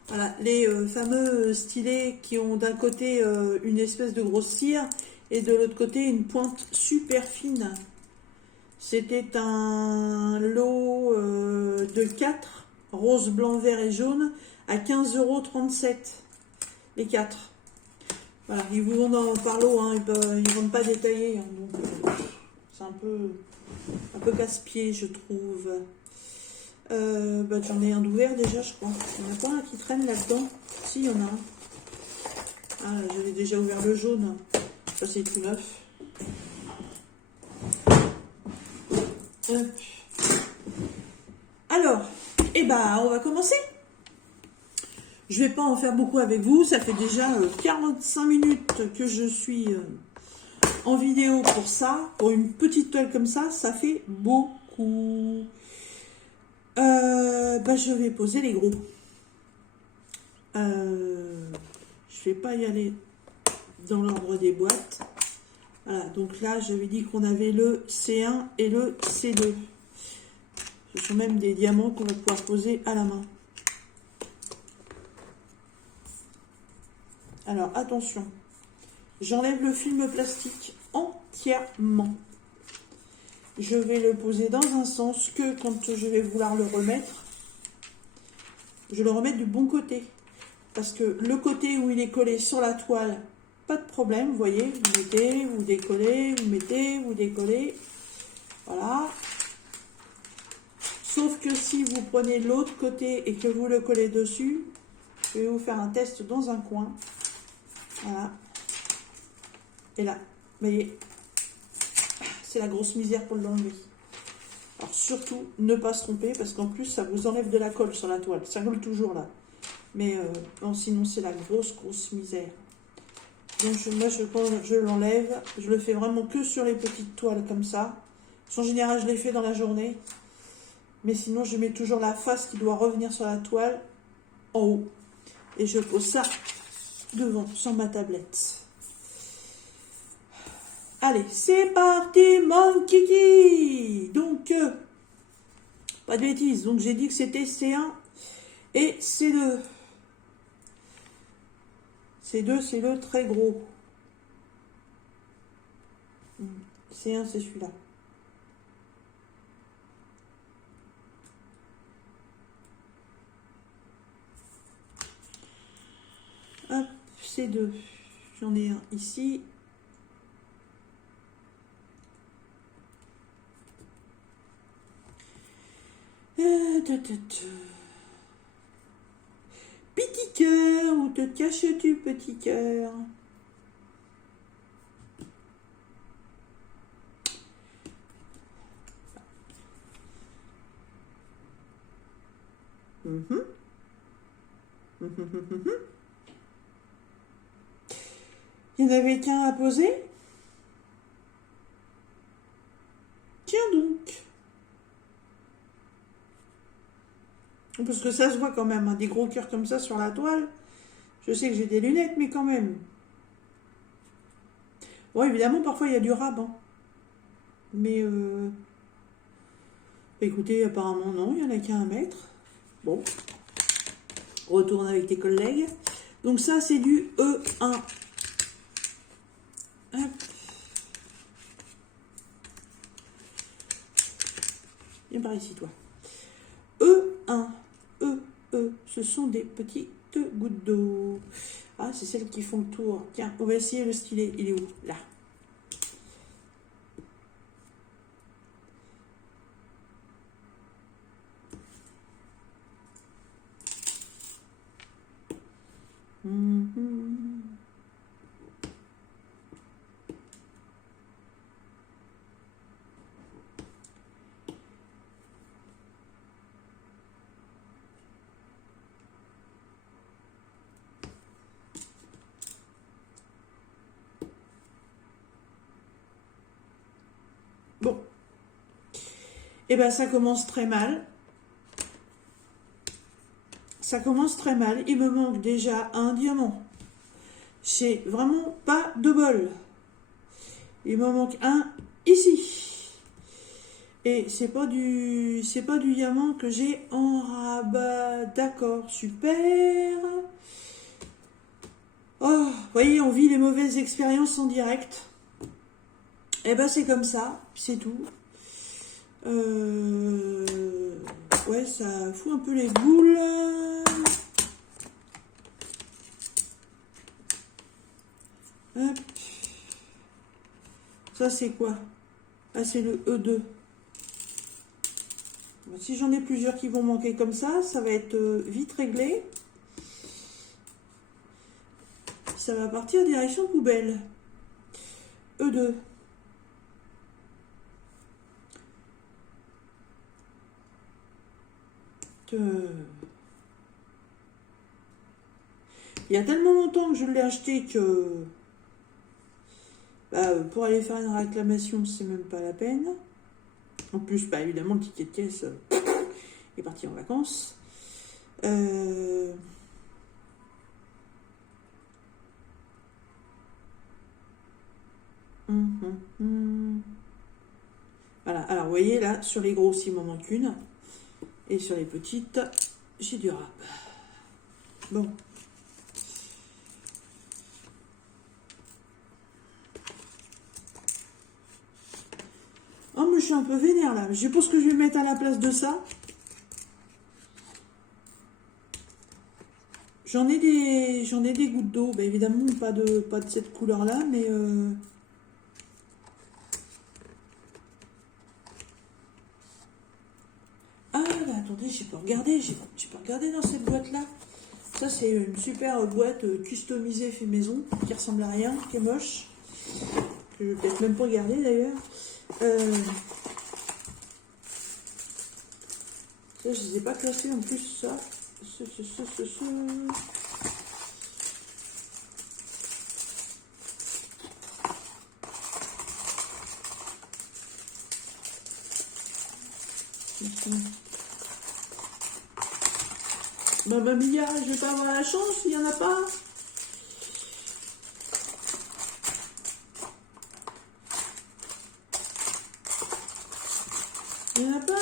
Voilà, les fameux stylets qui ont d'un côté une espèce de grosse cire et de l'autre côté une pointe super fine. C'était un lot de 4, rose, blanc, vert et jaune, à 15,37 € les 4. Voilà, ils vous vendent par lot, hein, ils ne vendent pas détaillé, hein, donc c'est un peu casse-pied, je trouve. J'en ai un d'ouvert déjà, je crois. Il n'y en a pas un qui traîne là-dedans. Si, il y en a un. Ah, j'avais déjà ouvert le jaune. Ça, c'est tout neuf. Alors, on va commencer. Je vais pas en faire beaucoup avec vous. Ça fait déjà 45 minutes que je suis en vidéo pour ça. Pour une petite toile comme ça, ça fait beaucoup. Je vais poser les gros. Je vais pas y aller dans l'ordre des boîtes. Voilà, donc là, j'avais dit qu'on avait le C1 et le C2. Ce sont même des diamants qu'on va pouvoir poser à la main. Alors, attention. J'enlève le film plastique entièrement. Je vais le poser dans un sens que quand je vais vouloir le remettre, je le remets du bon côté. Parce que le côté où il est collé sur la toile, pas de problème, vous voyez, vous mettez, vous décollez, vous mettez, vous décollez. Voilà. Sauf que si vous prenez l'autre côté et que vous le collez dessus, je vais vous faire un test dans un coin. Voilà. Et là, vous voyez, c'est la grosse misère pour l'enlever. Alors surtout, ne pas se tromper, parce qu'en plus, ça vous enlève de la colle sur la toile. Ça colle toujours là. Mais non, sinon, c'est la grosse misère. Donc moi, je l'enlève. Je le fais vraiment que sur les petites toiles comme ça. En général, je les fais dans la journée. Mais sinon, je mets toujours la face qui doit revenir sur la toile en haut. Et je pose ça devant, sur ma tablette. Allez, c'est parti, mon kiki. Donc, pas de bêtises. Donc, j'ai dit que c'était C1 et C2. C2, c'est le très gros. C1, c'est celui-là. Hop, C2. J'en ai un ici. Petit cœur, où te caches-tu, petit cœur? Il n'y en avait qu'un à poser? Tiens donc. Parce que ça se voit quand même, hein, des gros cœurs comme ça sur la toile. Je sais que j'ai des lunettes, mais quand même. Bon, évidemment, parfois il y a du rabat. Mais, écoutez, apparemment non, il n'y en a qu'un à mettre. Bon. Retourne avec tes collègues. Donc ça, c'est du E1. Hop. Viens par ici, toi. E1. Ce sont des petites gouttes d'eau. Ah, c'est celles qui font le tour. Tiens, on va essayer le stylet. Il est où? Là. Bon. Et ben ça commence très mal. Ça commence très mal. Il me manque déjà un diamant. J'ai vraiment pas de bol. Il me manque un ici. Et c'est pas du diamant que j'ai en rabat. D'accord, super. Oh, vous voyez, on vit les mauvaises expériences en direct. Et ben c'est comme ça, c'est tout. Ouais, ça fout un peu les boules. Hop. Ça c'est quoi? Ah, c'est le E2. Si j'en ai plusieurs qui vont manquer comme ça va être vite réglé. Ça va partir direction poubelle. E2. Il y a tellement longtemps que je l'ai acheté que pour aller faire une réclamation, c'est même pas la peine. En plus, évidemment, le ticket de caisse est parti en vacances. Voilà, alors vous voyez là, sur les grosses, il m'en manque une. Et sur les petites, j'ai du rap. Bon. Oh, mais je suis un peu vénère là. Je pense que je vais mettre à la place de ça. J'en ai des gouttes d'eau. Évidemment, pas de cette couleur là, mais ah, bah, attendez, j'ai pas regardé dans cette boîte là. Ça, c'est une super boîte customisée fait maison, qui ressemble à rien, qui est moche. Que je vais peut-être même pas regarder d'ailleurs. Ça, je les ai pas classés en plus, ça. Mamma mia, je vais pas avoir la chance, il y en a pas. Il y en a pas.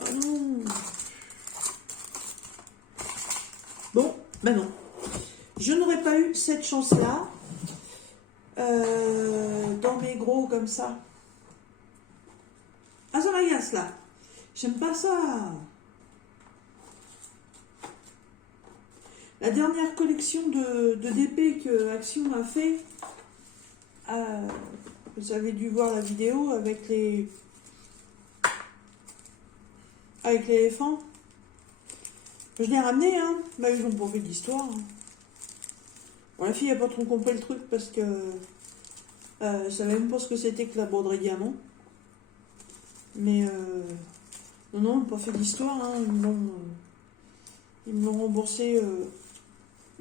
Oh non. Bon, ben non. Je n'aurais pas eu cette chance-là. Dans mes gros comme ça. Ah, ça m'agace là. J'aime pas ça. La dernière collection de DP que Action a fait, vous avez dû voir la vidéo avec l'éléphant. Je l'ai ramené, hein. Bah, ils ont pas fait d'histoire. Hein. Bon, la fille a pas trop compris le truc parce que elle savait même pas ce que c'était que la broderie diamant. Mais non, non, pas fait d'histoire. Hein. Ils me l'ont remboursé.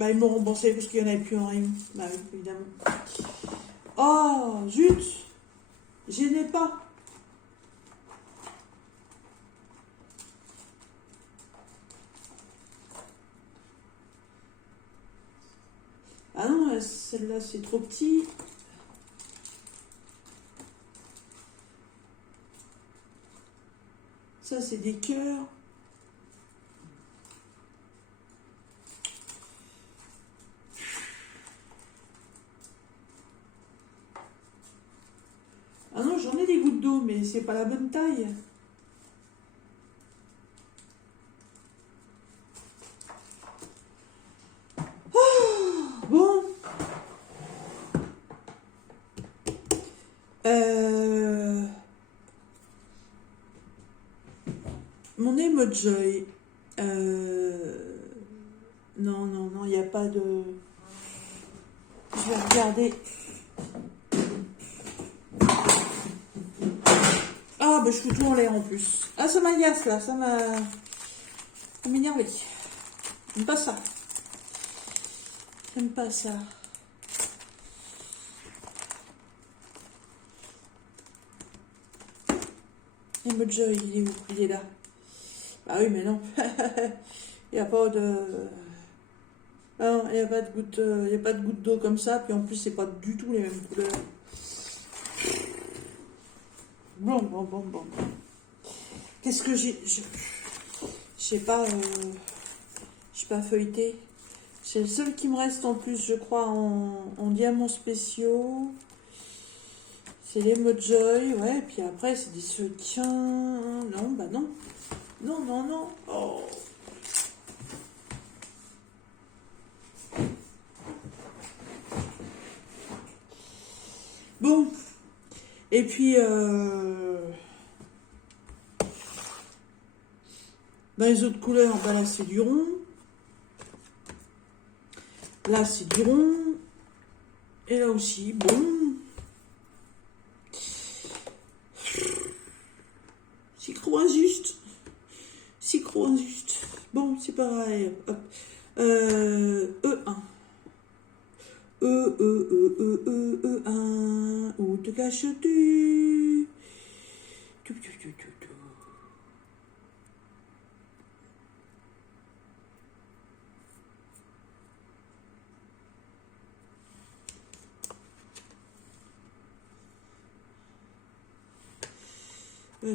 Ils m'ont remboursé parce qu'il n'y en avait plus en rayon. Bah oui, évidemment. Oh, zut! Je n'ai pas. Ah non, celle-là, c'est trop petit. Ça, c'est des cœurs. Ah non, j'en ai des gouttes d'eau, mais c'est pas la bonne taille. Oh, bon. Mon emoji. Non, non, non, il n'y a pas de... Je vais regarder. Ah, bah je fous tout en l'air en plus. Ah, ça m'agace là, ça m'énerve. J'aime pas ça. J'aime pas ça. Emoji, il est où? Il est là. Ah oui, mais non. Il n'y a pas de... Non, il n'y a pas de goutte, il y a pas de goutte d'eau comme ça. Puis en plus, c'est pas du tout les mêmes couleurs. Bon. Qu'est-ce que j'ai... Je sais pas... Je sais pas feuilleté. C'est le seul qui me reste en plus, je crois, en diamants spéciaux. C'est les Mojoy, ouais. Puis après, c'est des soutiens. Non, bah non. Non. Oh. Bon. Et puis, dans les autres couleurs, bah là, c'est du rond. Là, c'est du rond. Et là aussi, bon. C'est trop injuste. Bon, c'est pareil. Hop. E1. E1. Où te caches-tu? Tout.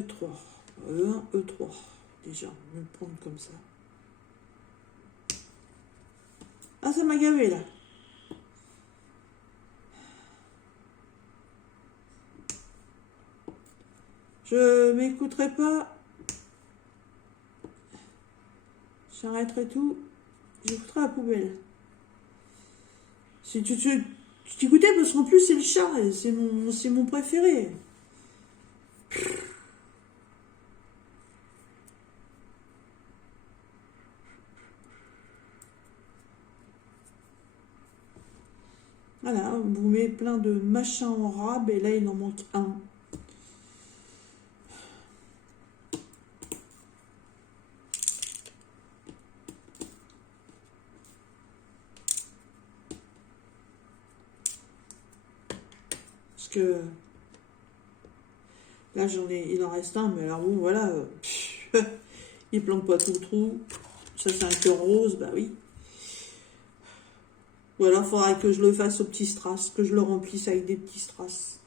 3. E1, E3. Déjà, je vais le prendre comme ça. Ah, ça m'a gavé là. Je m'écouterai pas. J'arrêterai tout. Je foutrai à la poubelle. Si tu t'écoutais, parce qu'en plus c'est le chat, c'est mon préféré. Voilà, on vous met plein de machins en rab et là il en manque un. Parce que là il en reste un, mais alors bon voilà, il plante pas tout le trou. Ça c'est un cœur rose, bah oui. Ou alors il faudra que je le fasse au petit strass, que je le remplisse avec des petits strass.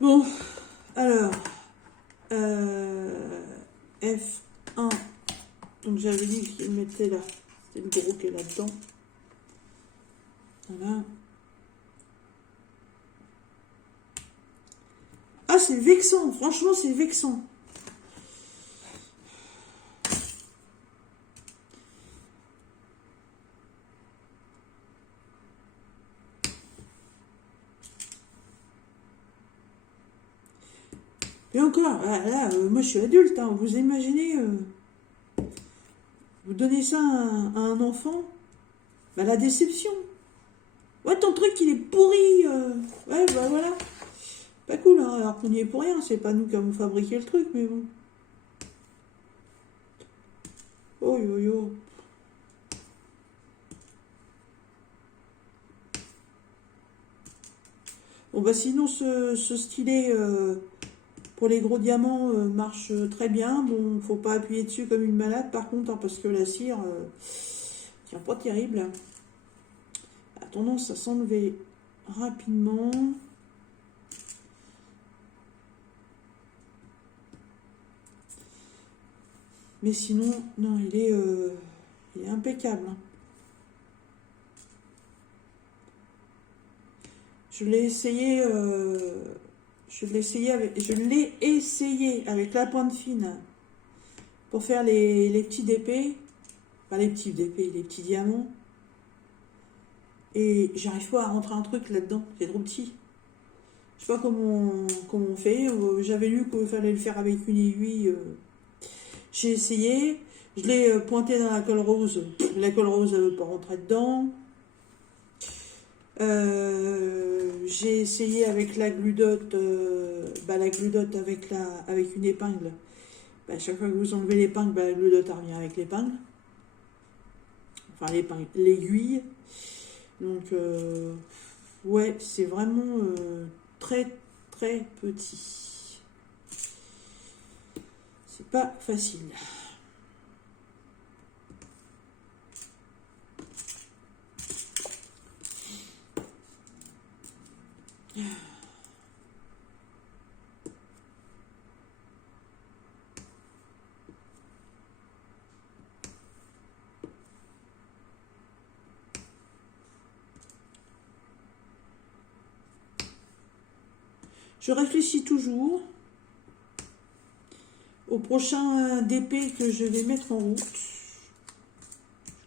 Bon, alors, F1, donc j'avais dit qu'il mettait là, c'est le gros qui est là-dedans. Voilà. Ah, c'est vexant, franchement c'est vexant. Et encore, là, moi je suis adulte, hein, vous imaginez, vous donnez ça à un enfant, bah la déception. Ouais, ton truc il est pourri, ouais, bah voilà. Pas cool, hein, alors qu'on y est pour rien, c'est pas nous qui avons fabriqué le truc, mais bon. Oh yo yo. Bon bah sinon ce stylet pour les gros diamants marche très bien. Bon, faut pas appuyer dessus comme une malade par contre, hein, parce que la cire tient pas terrible. A tendance à s'enlever rapidement. Mais sinon, non, il est impeccable. Hein. Je l'ai essayé, avec la pointe fine pour faire les petits DP, pas les petits DP, les petits diamants. Et j'arrive pas à rentrer un truc là-dedans, c'est trop petit. Je sais pas comment on fait. J'avais lu qu'il fallait le faire avec une aiguille. J'ai essayé. Je l'ai pointé dans la colle rose. La colle rose ne veut pas rentrer dedans. J'ai essayé avec la gludote, la gludote avec une épingle. Bah, chaque fois que vous enlevez l'épingle, la gludote revient avec l'épingle. Enfin, l'épingle, l'aiguille. Donc, ouais, c'est vraiment très très petit. C'est pas facile. Je réfléchis toujours au prochain DP que je vais mettre en route.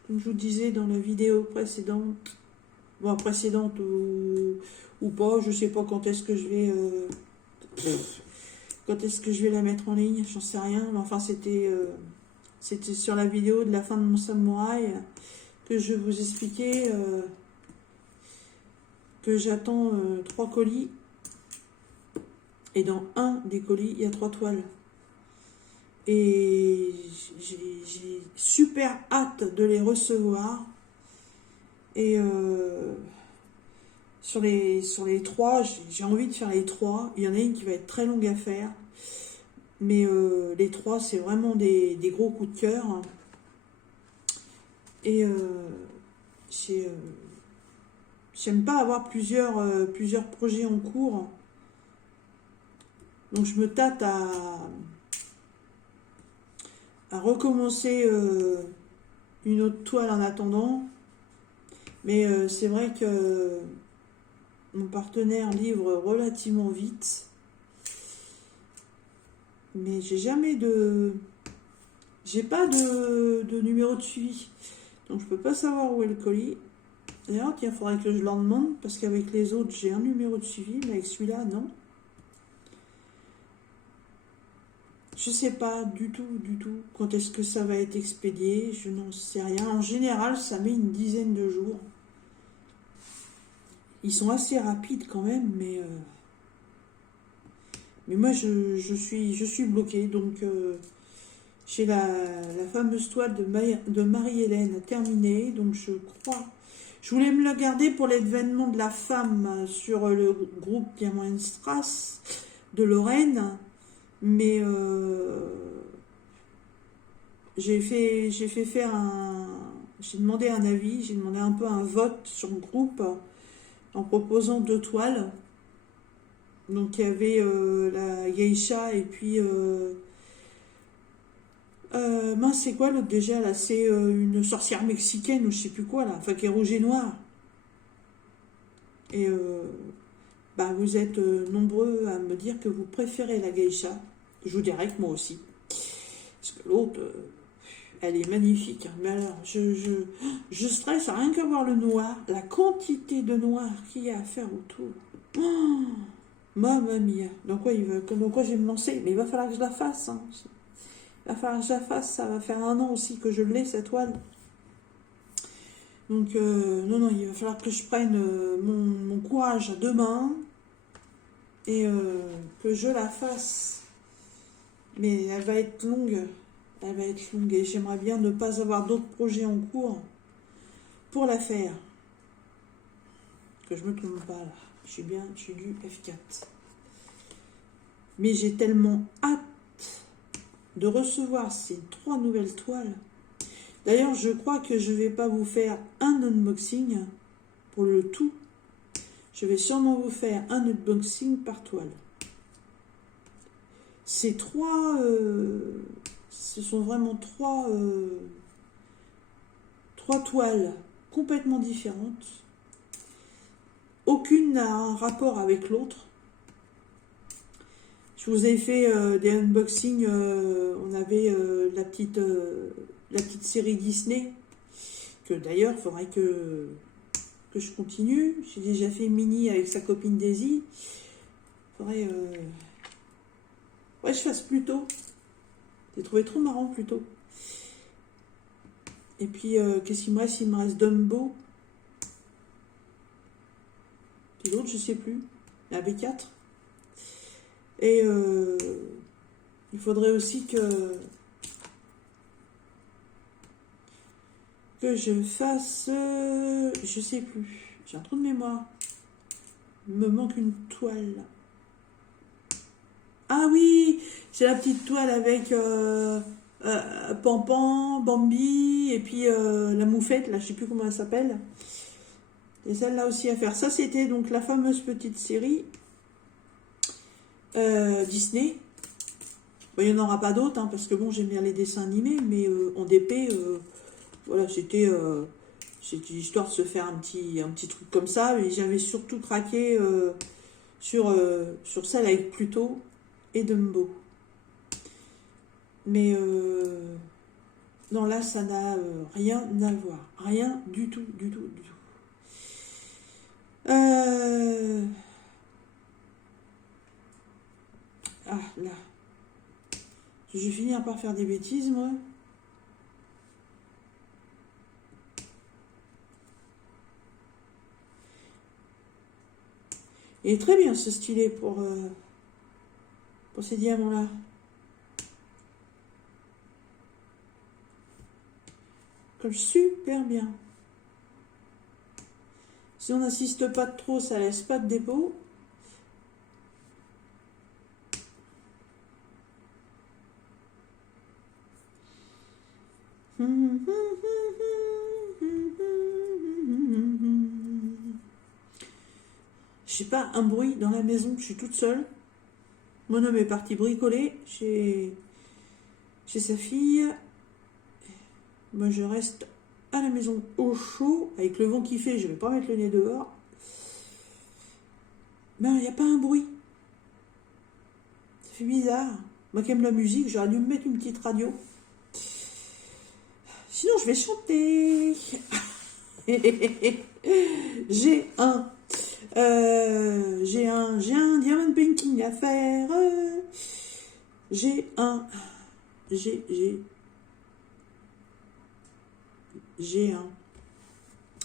Comme je vous disais dans la vidéo précédente, bon, précédente ou pas, je sais pas quand est-ce que je vais quand est-ce que je vais la mettre en ligne, j'en sais rien, mais enfin c'était sur la vidéo de la fin de mon samouraï que je vous expliquais que j'attends 3 colis et dans un des colis il y a 3 toiles. Et j'ai super hâte de les recevoir. Et sur les 3, j'ai envie de faire les 3. Il y en a une qui va être très longue à faire. Mais les 3, c'est vraiment des gros coups de cœur. Et j'aime pas avoir plusieurs projets en cours. Donc je me tâte à recommencer une autre toile en attendant. Mais c'est vrai que mon partenaire livre relativement vite. Mais j'ai pas de numéro de suivi. Donc je peux pas savoir où est le colis. D'ailleurs, il faudrait que je leur demande, parce qu'avec les autres, j'ai un numéro de suivi, mais avec celui-là, non. Je sais pas du tout quand est-ce que ça va être expédié, je n'en sais rien. En général, ça met une dizaine de jours. Ils sont assez rapides quand même, mais moi je suis bloquée. Donc j'ai la fameuse toile de Marie-Hélène terminée. Donc je crois, je voulais me la garder pour l'événement de la femme sur le groupe Diamant Strass de Lorraine. Mais j'ai demandé un avis, j'ai demandé un peu un vote sur le groupe en proposant 2 toiles. Donc il y avait la geisha et puis mince, c'est quoi l'autre déjà là? C'est une sorcière mexicaine ou je sais plus quoi là, enfin qui est rouge et noir. Et bah, vous êtes nombreux à me dire que vous préférez la geisha. Je vous dirais que moi aussi. Parce que l'autre, elle est magnifique. Hein. Mais alors, je stresse à rien qu'à voir le noir. La quantité de noir qu'il y a à faire autour. Oh, mamma mia. Dans quoi je vais me lancer? Mais il va falloir que je la fasse. Hein. Il va falloir que je la fasse. Ça va faire 1 an aussi que je l'ai, cette toile. Donc, non, il va falloir que je prenne mon courage à 2 mains. Et que je la fasse. Mais elle va être longue. Elle va être longue. Et j'aimerais bien ne pas avoir d'autres projets en cours pour la faire. Que je me trompe pas là. Je suis du F4. Mais j'ai tellement hâte de recevoir ces 3 nouvelles toiles. D'ailleurs, je crois que je vais pas vous faire un unboxing pour le tout. Je vais sûrement vous faire un unboxing par toile. Ces 3, ce sont vraiment 3 toiles complètement différentes. Aucune n'a un rapport avec l'autre. Je vous ai fait des unboxings. On avait la petite série Disney. Que d'ailleurs, il faudrait que je continue. J'ai déjà fait Minnie avec sa copine Daisy. Il faudrait... ouais, je fasse plus tôt. J'ai trouvé trop marrant plus tôt. Et puis, qu'est-ce qu'il me reste? Il me reste Dumbo. Et l'autre, je sais plus. La B4. Et il faudrait aussi que je fasse... je sais plus. J'ai un trou de mémoire. Il me manque une toile. Ah oui, c'est la petite toile avec Pampan, Bambi, et puis la moufette, là, je sais plus comment elle s'appelle. Et celle-là aussi à faire. Ça, c'était donc la fameuse petite série Disney. Bon, il n'y en aura pas d'autres, hein, parce que bon, j'aime bien les dessins animés, mais en DP, voilà, c'était histoire de se faire un petit truc comme ça. Et j'avais surtout craqué sur celle avec Pluto et Dumbo. Mais non, là, ça n'a rien à voir. Rien du tout, du tout, du tout. Ah, là. Je vais finir par faire des bêtises, moi. Il est très bien, ce stylet, pour ces diamants-là. Colle super bien. Si on n'insiste pas trop, ça laisse pas de dépôt. J'ai pas un bruit dans la maison, je suis toute seule. Mon homme est parti bricoler chez sa fille. Moi, je reste à la maison au chaud, avec le vent qui fait, je vais pas mettre le nez dehors. Ben, il n'y a pas un bruit. Ça fait bizarre. Moi qui aime la musique, j'aurais dû me mettre une petite radio. Sinon, je vais chanter. J'ai un diamond painting à faire. J'ai un.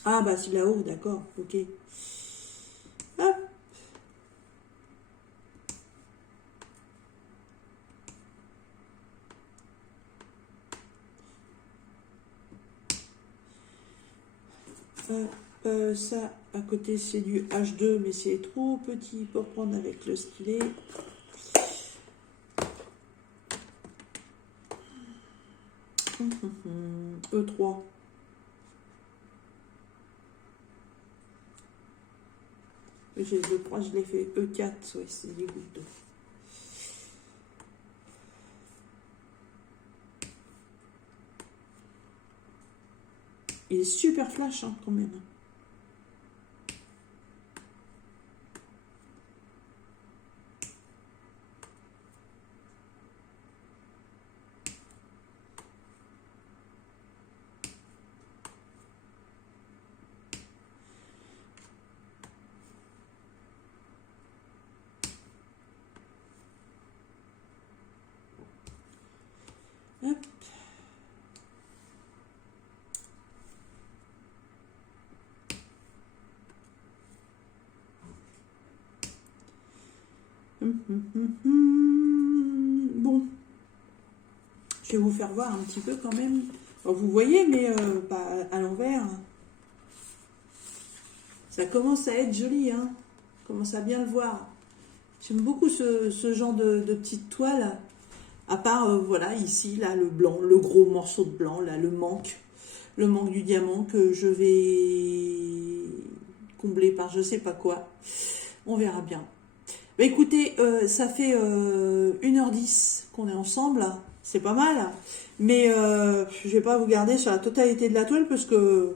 Ah, bah, c'est là-haut, d'accord, ok. Hop. Ça, à côté, c'est du H2, mais c'est trop petit pour prendre avec le stylet. E3. Je crois que je l'ai fait E4, ouais, c'est des gouttes d'eau. Il est super flash, hein, quand même. Hop. Bon, je vais vous faire voir un petit peu quand même. Alors, vous voyez, mais pas à l'envers. Ça commence à être joli, hein. Je commence à bien le voir. J'aime beaucoup ce genre de petite toile. À part, voilà, ici, là, le blanc, le gros morceau de blanc, là, le manque du diamant que je vais combler par je sais pas quoi. On verra bien. Bah, écoutez, ça fait 1h10 qu'on est ensemble, c'est pas mal, mais je vais pas vous garder sur la totalité de la toile parce que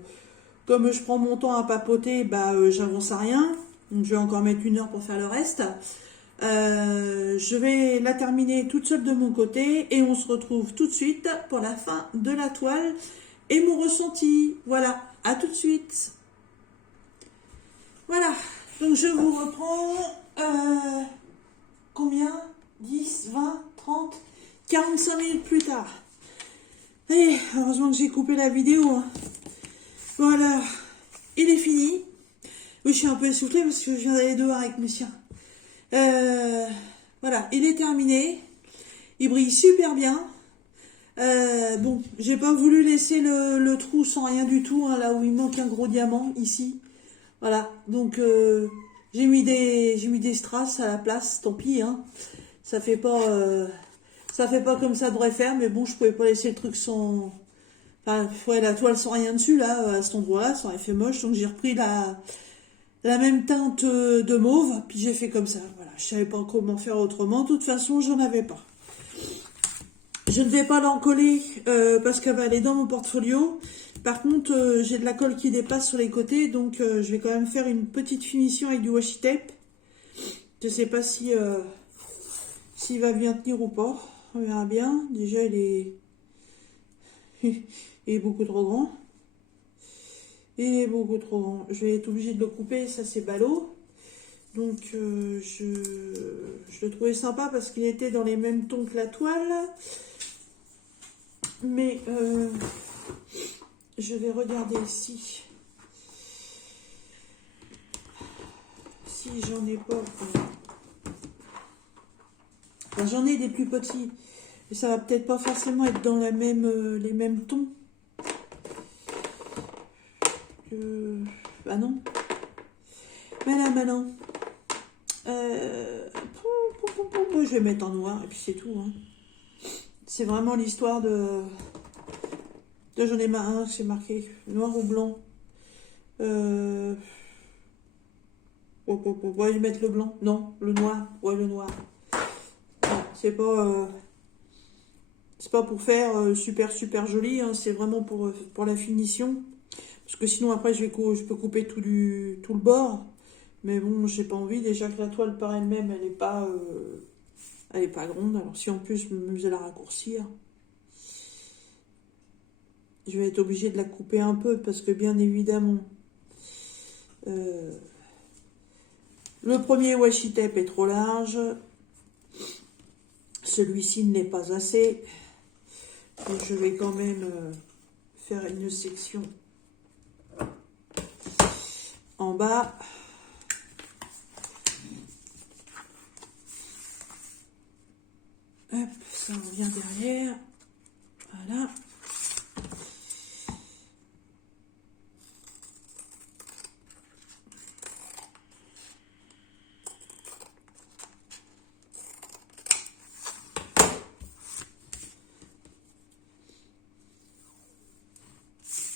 comme je prends mon temps à papoter, bah j'avance à rien, donc je vais encore mettre 1 heure pour faire le reste. Je vais la terminer toute seule de mon côté et on se retrouve tout de suite pour la fin de la toile et mon ressenti. Voilà, à tout de suite. Voilà, donc je vous reprends... combien 10, 20, 30, 45 minutes plus tard. Allez, heureusement que j'ai coupé la vidéo. Hein. Voilà, il est fini. Oui, je suis un peu essoufflée parce que je viens d'aller dehors avec mes chiens. Voilà, il est terminé. Il brille super bien. Bon, j'ai pas voulu laisser le trou sans rien du tout, hein, là où il manque un gros diamant, ici. Voilà, donc... j'ai mis des strass à la place, tant pis, hein. Ça fait pas comme ça devrait faire, mais bon, je pouvais pas laisser le truc sans... Enfin, ouais, la toile sans rien dessus, là, à cet endroit-là, ça aurait fait moche, donc j'ai repris la même teinte de mauve, puis j'ai fait comme ça, voilà. Je savais pas comment faire autrement, de toute façon, j'en avais pas. Je ne vais pas l'encoller, parce qu'elle va aller dans mon portfolio. Par contre, j'ai de la colle qui dépasse sur les côtés, donc je vais quand même faire une petite finition avec du washi tape. Je sais pas si s'il va bien tenir ou pas. On verra bien. Déjà, il est, il est beaucoup trop grand. Il est beaucoup trop grand. Je vais être obligée de le couper, ça c'est ballot. Donc je le trouvais sympa parce qu'il était dans les mêmes tons que la toile. Mais je vais regarder ici. Si j'en ai pas. Enfin, j'en ai des plus petits. Et ça va peut-être pas forcément être dans la même, les mêmes tons. Ah non. Mais là, maintenant. Je vais mettre en noir et puis c'est tout. Hein. C'est vraiment l'histoire de j'en ai un, c'est marqué noir ou blanc. Ouais, je vais mettre le blanc. Non, le noir. Ouais, le noir. Ouais, c'est pas pour faire super joli. Hein, c'est vraiment pour la finition. Parce que sinon après je peux couper tout le bord. Mais bon, j'ai pas envie. Déjà que la toile par elle-même, elle est pas grande. Alors si en plus je m'amuse à la raccourcir, je vais être obligée de la couper un peu parce que bien évidemment, le premier washi tape est trop large. Celui-ci ne l'est pas assez. Donc je vais quand même faire une section en bas. Hop, ça revient derrière. Voilà.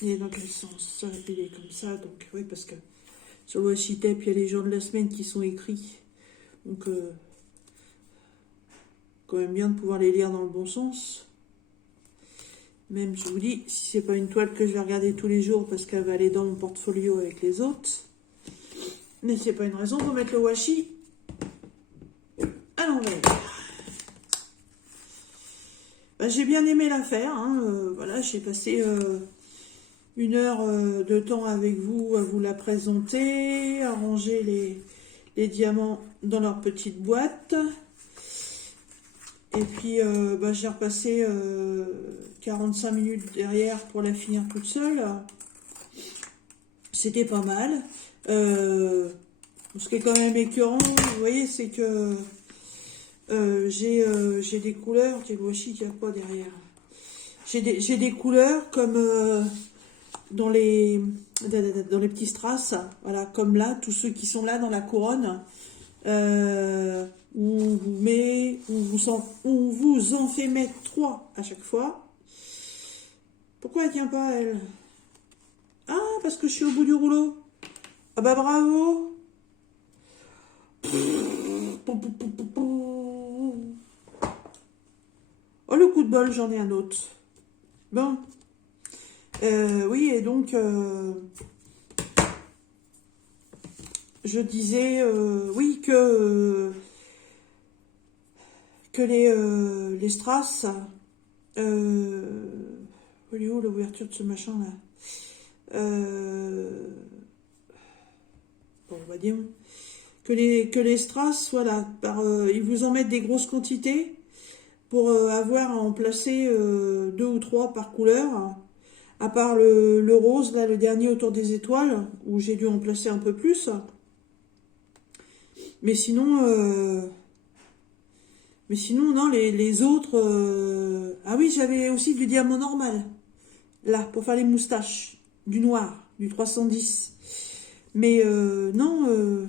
Et dans quel sens? Ça, il est comme ça, donc oui, parce que sur le washi tape, il y a les jours de la semaine qui sont écrits. Donc, quand même bien de pouvoir les lire dans le bon sens. Même, je vous dis, si c'est pas une toile que je vais regarder tous les jours parce qu'elle va aller dans mon portfolio avec les autres. Mais c'est pas une raison pour mettre le washi à l'envers. Bah, j'ai bien aimé l'affaire. Hein, voilà, j'ai passé 1 heure de temps avec vous à vous la présenter, à ranger les diamants dans leur petite boîte. Et puis, j'ai repassé 45 minutes derrière pour la finir toute seule. C'était pas mal. Ce qui est quand même écœurant, vous voyez, c'est que j'ai des couleurs. Quel washi qu'il y a pas derrière. J'ai des couleurs comme dans les petits strass. Voilà, comme là, tous ceux qui sont là dans la couronne. On vous en fait mettre 3 à chaque fois. Pourquoi elle tient pas, elle? Ah, parce que je suis au bout du rouleau. Ah bah bravo. Oh, le coup de bol, j'en ai un autre. Bon. Oui, et donc je disais oui que les strass, elle est où l'ouverture de ce machin là? Bon, on va dire que les strass, voilà, ils vous en mettent des grosses quantités pour avoir à en placer 2 ou 3 par couleur. À part le rose, là, le dernier autour des étoiles, où j'ai dû en placer un peu plus. Mais sinon, non, les autres... Ah oui, j'avais aussi du diamant normal, là, pour faire les moustaches. Du noir, du 310. Mais non,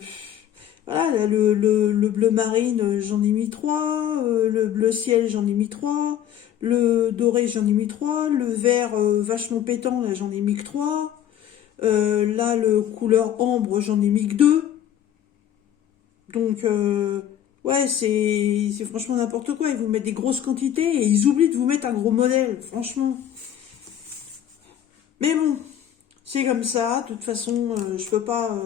voilà, là, le bleu marine, j'en ai mis 3. Le bleu ciel, j'en ai mis 3. Le doré, j'en ai mis 3. Le vert vachement pétant, là, j'en ai mis que 3. Là, le couleur ambre, j'en ai mis que 2. Donc, ouais, c'est franchement n'importe quoi. Ils vous mettent des grosses quantités et ils oublient de vous mettre un gros modèle, franchement. Mais bon, c'est comme ça. De toute façon, je peux pas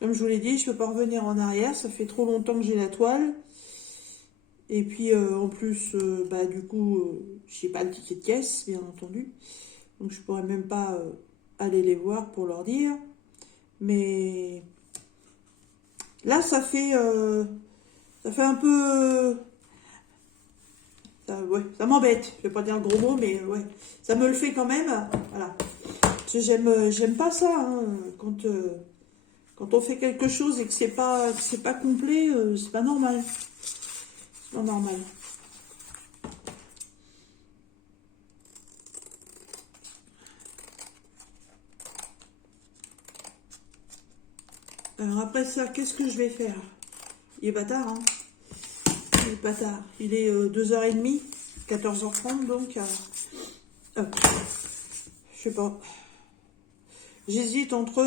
Comme je vous l'ai dit, je peux pas revenir en arrière. Ça fait trop longtemps que j'ai la toile. Et puis, en plus, bah, du coup, j'ai pas le ticket de caisse, bien entendu. Donc, je pourrais même pas aller les voir pour leur dire. Mais là, ça fait un peu... ouais, ça m'embête. Je vais pas dire le gros mot, mais ouais. Ça me le fait quand même. Voilà. Parce que j'aime pas ça, hein, quand on fait quelque chose et que c'est pas complet, c'est pas normal. C'est pas normal. Alors après ça, qu'est-ce que je vais faire? Il est bâtard, hein? Il est bâtard. Il est 2h30, 14h30, donc... je sais pas. J'hésite entre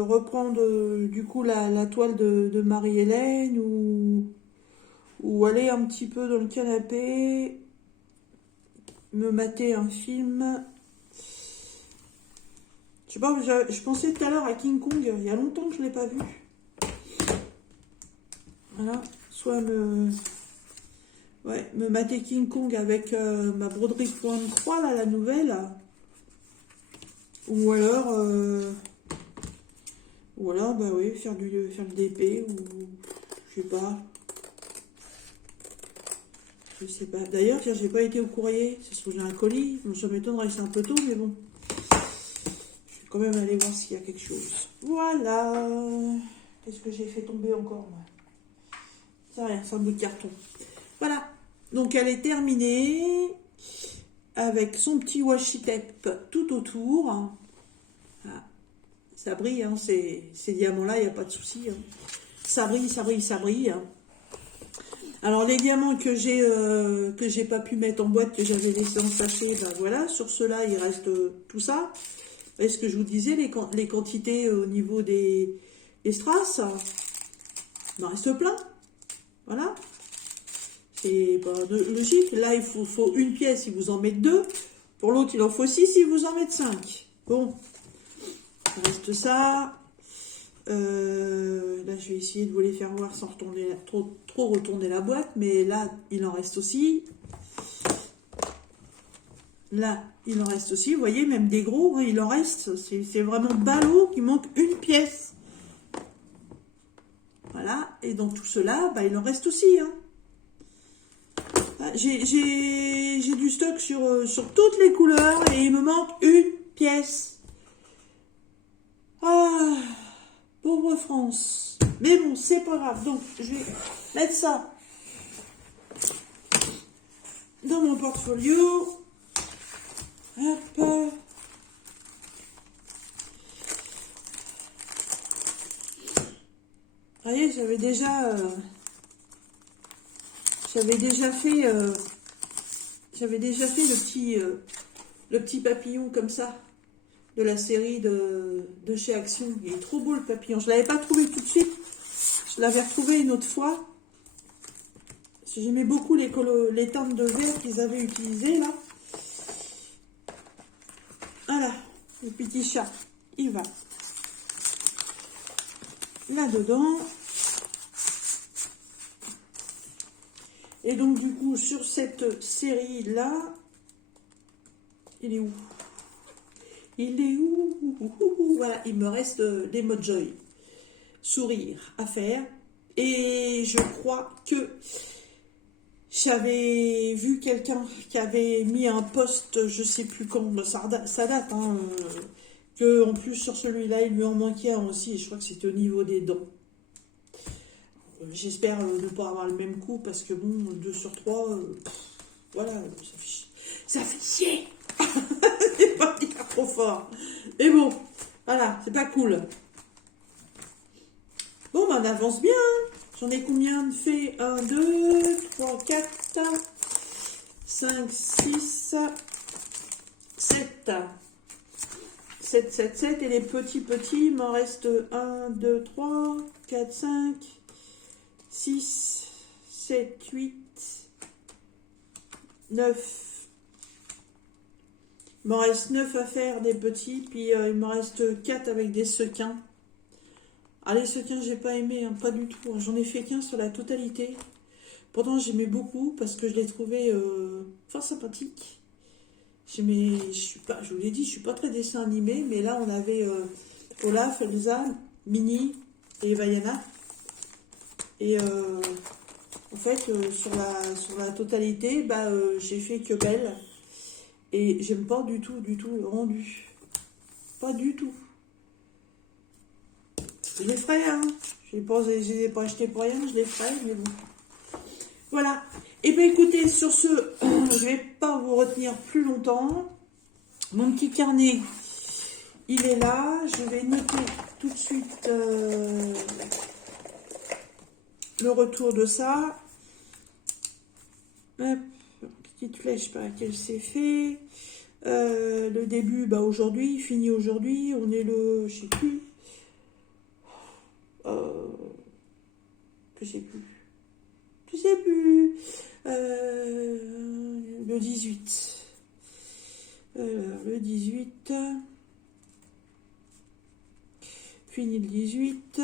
reprendre du coup la toile de Marie-Hélène ou aller un petit peu dans le canapé, me mater un film. Je sais pas, je pensais tout à l'heure à King Kong, il y a longtemps que je l'ai pas vu. Voilà, soit me mater King Kong avec ma broderie point de croix, là, la nouvelle. Ou alors, bah oui, faire du DP, ou je sais pas. Je sais pas. D'ailleurs, j'ai pas été au courrier. Ça se trouve, j'ai un colis. Bon, ça m'étonnerait, c'est un peu tôt, mais bon. Je vais quand même aller voir s'il y a quelque chose. Voilà. Qu'est-ce que j'ai fait tomber encore, moi? C'est rien, c'est un bout de carton. Voilà. Donc, elle est terminée avec son petit washi tape tout autour. Ah, ça brille, hein, ces diamants-là, il n'y a pas de souci. Hein. Ça brille, ça brille, ça brille. Hein. Alors les diamants que j'ai pas pu mettre en boîte, que j'avais laissé en sachet, ben voilà, sur ceux-là il reste tout ça. Et ce que je vous disais, les quantités au niveau des strass, il en reste plein. Voilà. C'est pas logique. Là il faut une pièce, il vous en met deux. Pour l'autre il en faut 6, il vous en met 5. Bon, il reste ça. Là, je vais essayer de vous les faire voir sans trop retourner la boîte. Mais là, il en reste aussi. Là, il en reste aussi. Vous voyez, même des gros, hein, il en reste. C'est vraiment ballot qu'il manque une pièce. Voilà. Et dans tout cela, bah, il en reste aussi. Hein. J'ai du stock sur toutes les couleurs et il me manque une pièce. Ah... Pauvre France. Mais bon, c'est pas grave. Donc, je vais mettre ça dans mon portfolio. Hop. Vous voyez, j'avais déjà fait le petit papillon comme ça. De la série de chez Action. Il est trop beau le papillon. Je ne l'avais pas trouvé tout de suite. Je l'avais retrouvé une autre fois. Parce que j'aimais beaucoup les teintes de vert qu'ils avaient utilisées là. Voilà. Le petit chat. Il va là-dedans. Et donc du coup sur cette série là. Il est où? Il est où? Voilà, il me reste des Mojoy. Sourire à faire. Et je crois que j'avais vu quelqu'un qui avait mis un post, je sais plus quand, ça date, hein, que en plus sur celui-là, il lui en manquait un aussi, et je crois que c'était au niveau des dents. J'espère ne pas avoir le même coup, parce que bon, 2 sur 3, voilà, ça fait chier. C'est pas dire trop fort. Mais bon, voilà, c'est pas cool. Bon, ben, on avance bien. J'en ai combien de faits? 1, 2, 3, 4, 5, 6, 7. 7, 7, 7. Et les petits, il m'en reste 1, 2, 3, 4, 5, 6, 7, 8, 9. Il m'en reste 9 à faire des petits, puis il me reste 4 avec des sequins Allez, ce qu'un, j'ai pas aimé, hein, pas du tout. Hein. J'en ai fait qu'un sur la totalité. Pourtant, j'aimais beaucoup parce que je l'ai trouvé fort sympathique. J'aimais, je suis pas, je vous l'ai dit, je suis pas très dessin animé, mais là, on avait Olaf, Elsa, Minnie et Vaiana. Et en fait, sur la totalité, bah, j'ai fait que Belle. Et j'aime pas du tout le rendu. Pas du tout. Je les ferai, hein. Je les ai pas achetés pour rien, je les ferai, mais bon. Voilà. Et bien écoutez, sur ce, je vais pas vous retenir plus longtemps. Mon petit carnet, il est là. Je vais noter tout de suite le retour de ça. Hop, petite flèche par laquelle c'est fait. Le début, bah aujourd'hui, fini aujourd'hui. On est le, je sais plus. Je sais plus. Je sais plus. Le 18. Le 18. Fini le 18.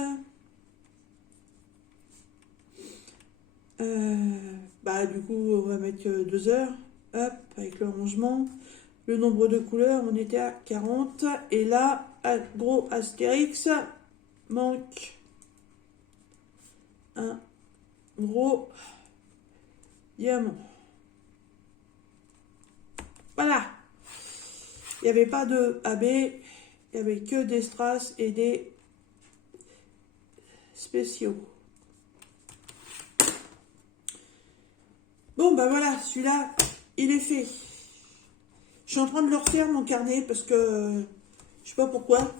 Bah du coup, on va mettre 2 heures. Hop, avec le rangement. Le nombre de couleurs, on était à 40. Et là, gros astérix, manque un gros diamant. Voilà. Il n'y avait pas de AB, il n'y avait que des strass et des spéciaux. Bon, bah voilà, celui-là, il est fait. Je suis en train de le refaire, mon carnet, parce que je sais pas pourquoi.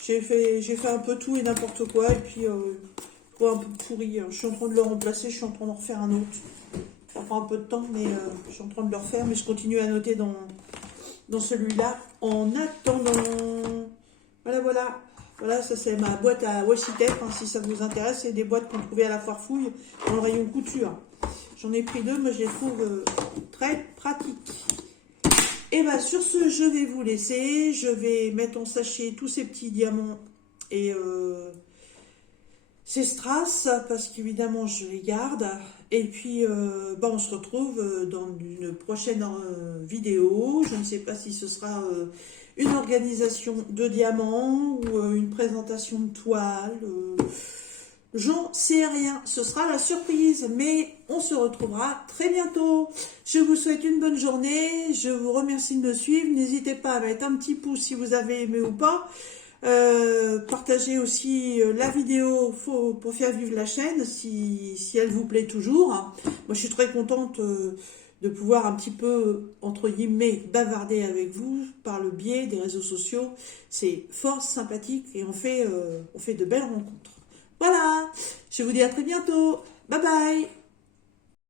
J'ai fait un peu tout et n'importe quoi, et puis un peu pourri. Je suis en train de le remplacer, je suis en train d'en refaire un autre. Ça prend un peu de temps, mais je suis en train de le refaire, mais je continue à noter dans celui-là en attendant. Voilà, voilà. Voilà, ça c'est ma boîte à washi tape, hein, si ça vous intéresse. C'est des boîtes qu'on trouvait à la foire fouille dans le rayon couture. J'en ai pris 2, mais je les trouve très pratiques. Et bien sur ce, je vais vous laisser. Je vais mettre en sachet tous ces petits diamants et ces strass, parce qu'évidemment je les garde. Et puis bah, on se retrouve dans une prochaine vidéo. Je ne sais pas si ce sera une organisation de diamants ou une présentation de toile. J'en sais rien, ce sera la surprise, mais on se retrouvera très bientôt. Je vous souhaite une bonne journée, je vous remercie de me suivre. N'hésitez pas à mettre un petit pouce si vous avez aimé ou pas. Partagez aussi la vidéo pour faire vivre la chaîne si elle vous plaît toujours. Moi je suis très contente de pouvoir un petit peu, entre guillemets, bavarder avec vous par le biais des réseaux sociaux. C'est fort sympathique et on fait de belles rencontres. Voilà, je vous dis à très bientôt. Bye bye.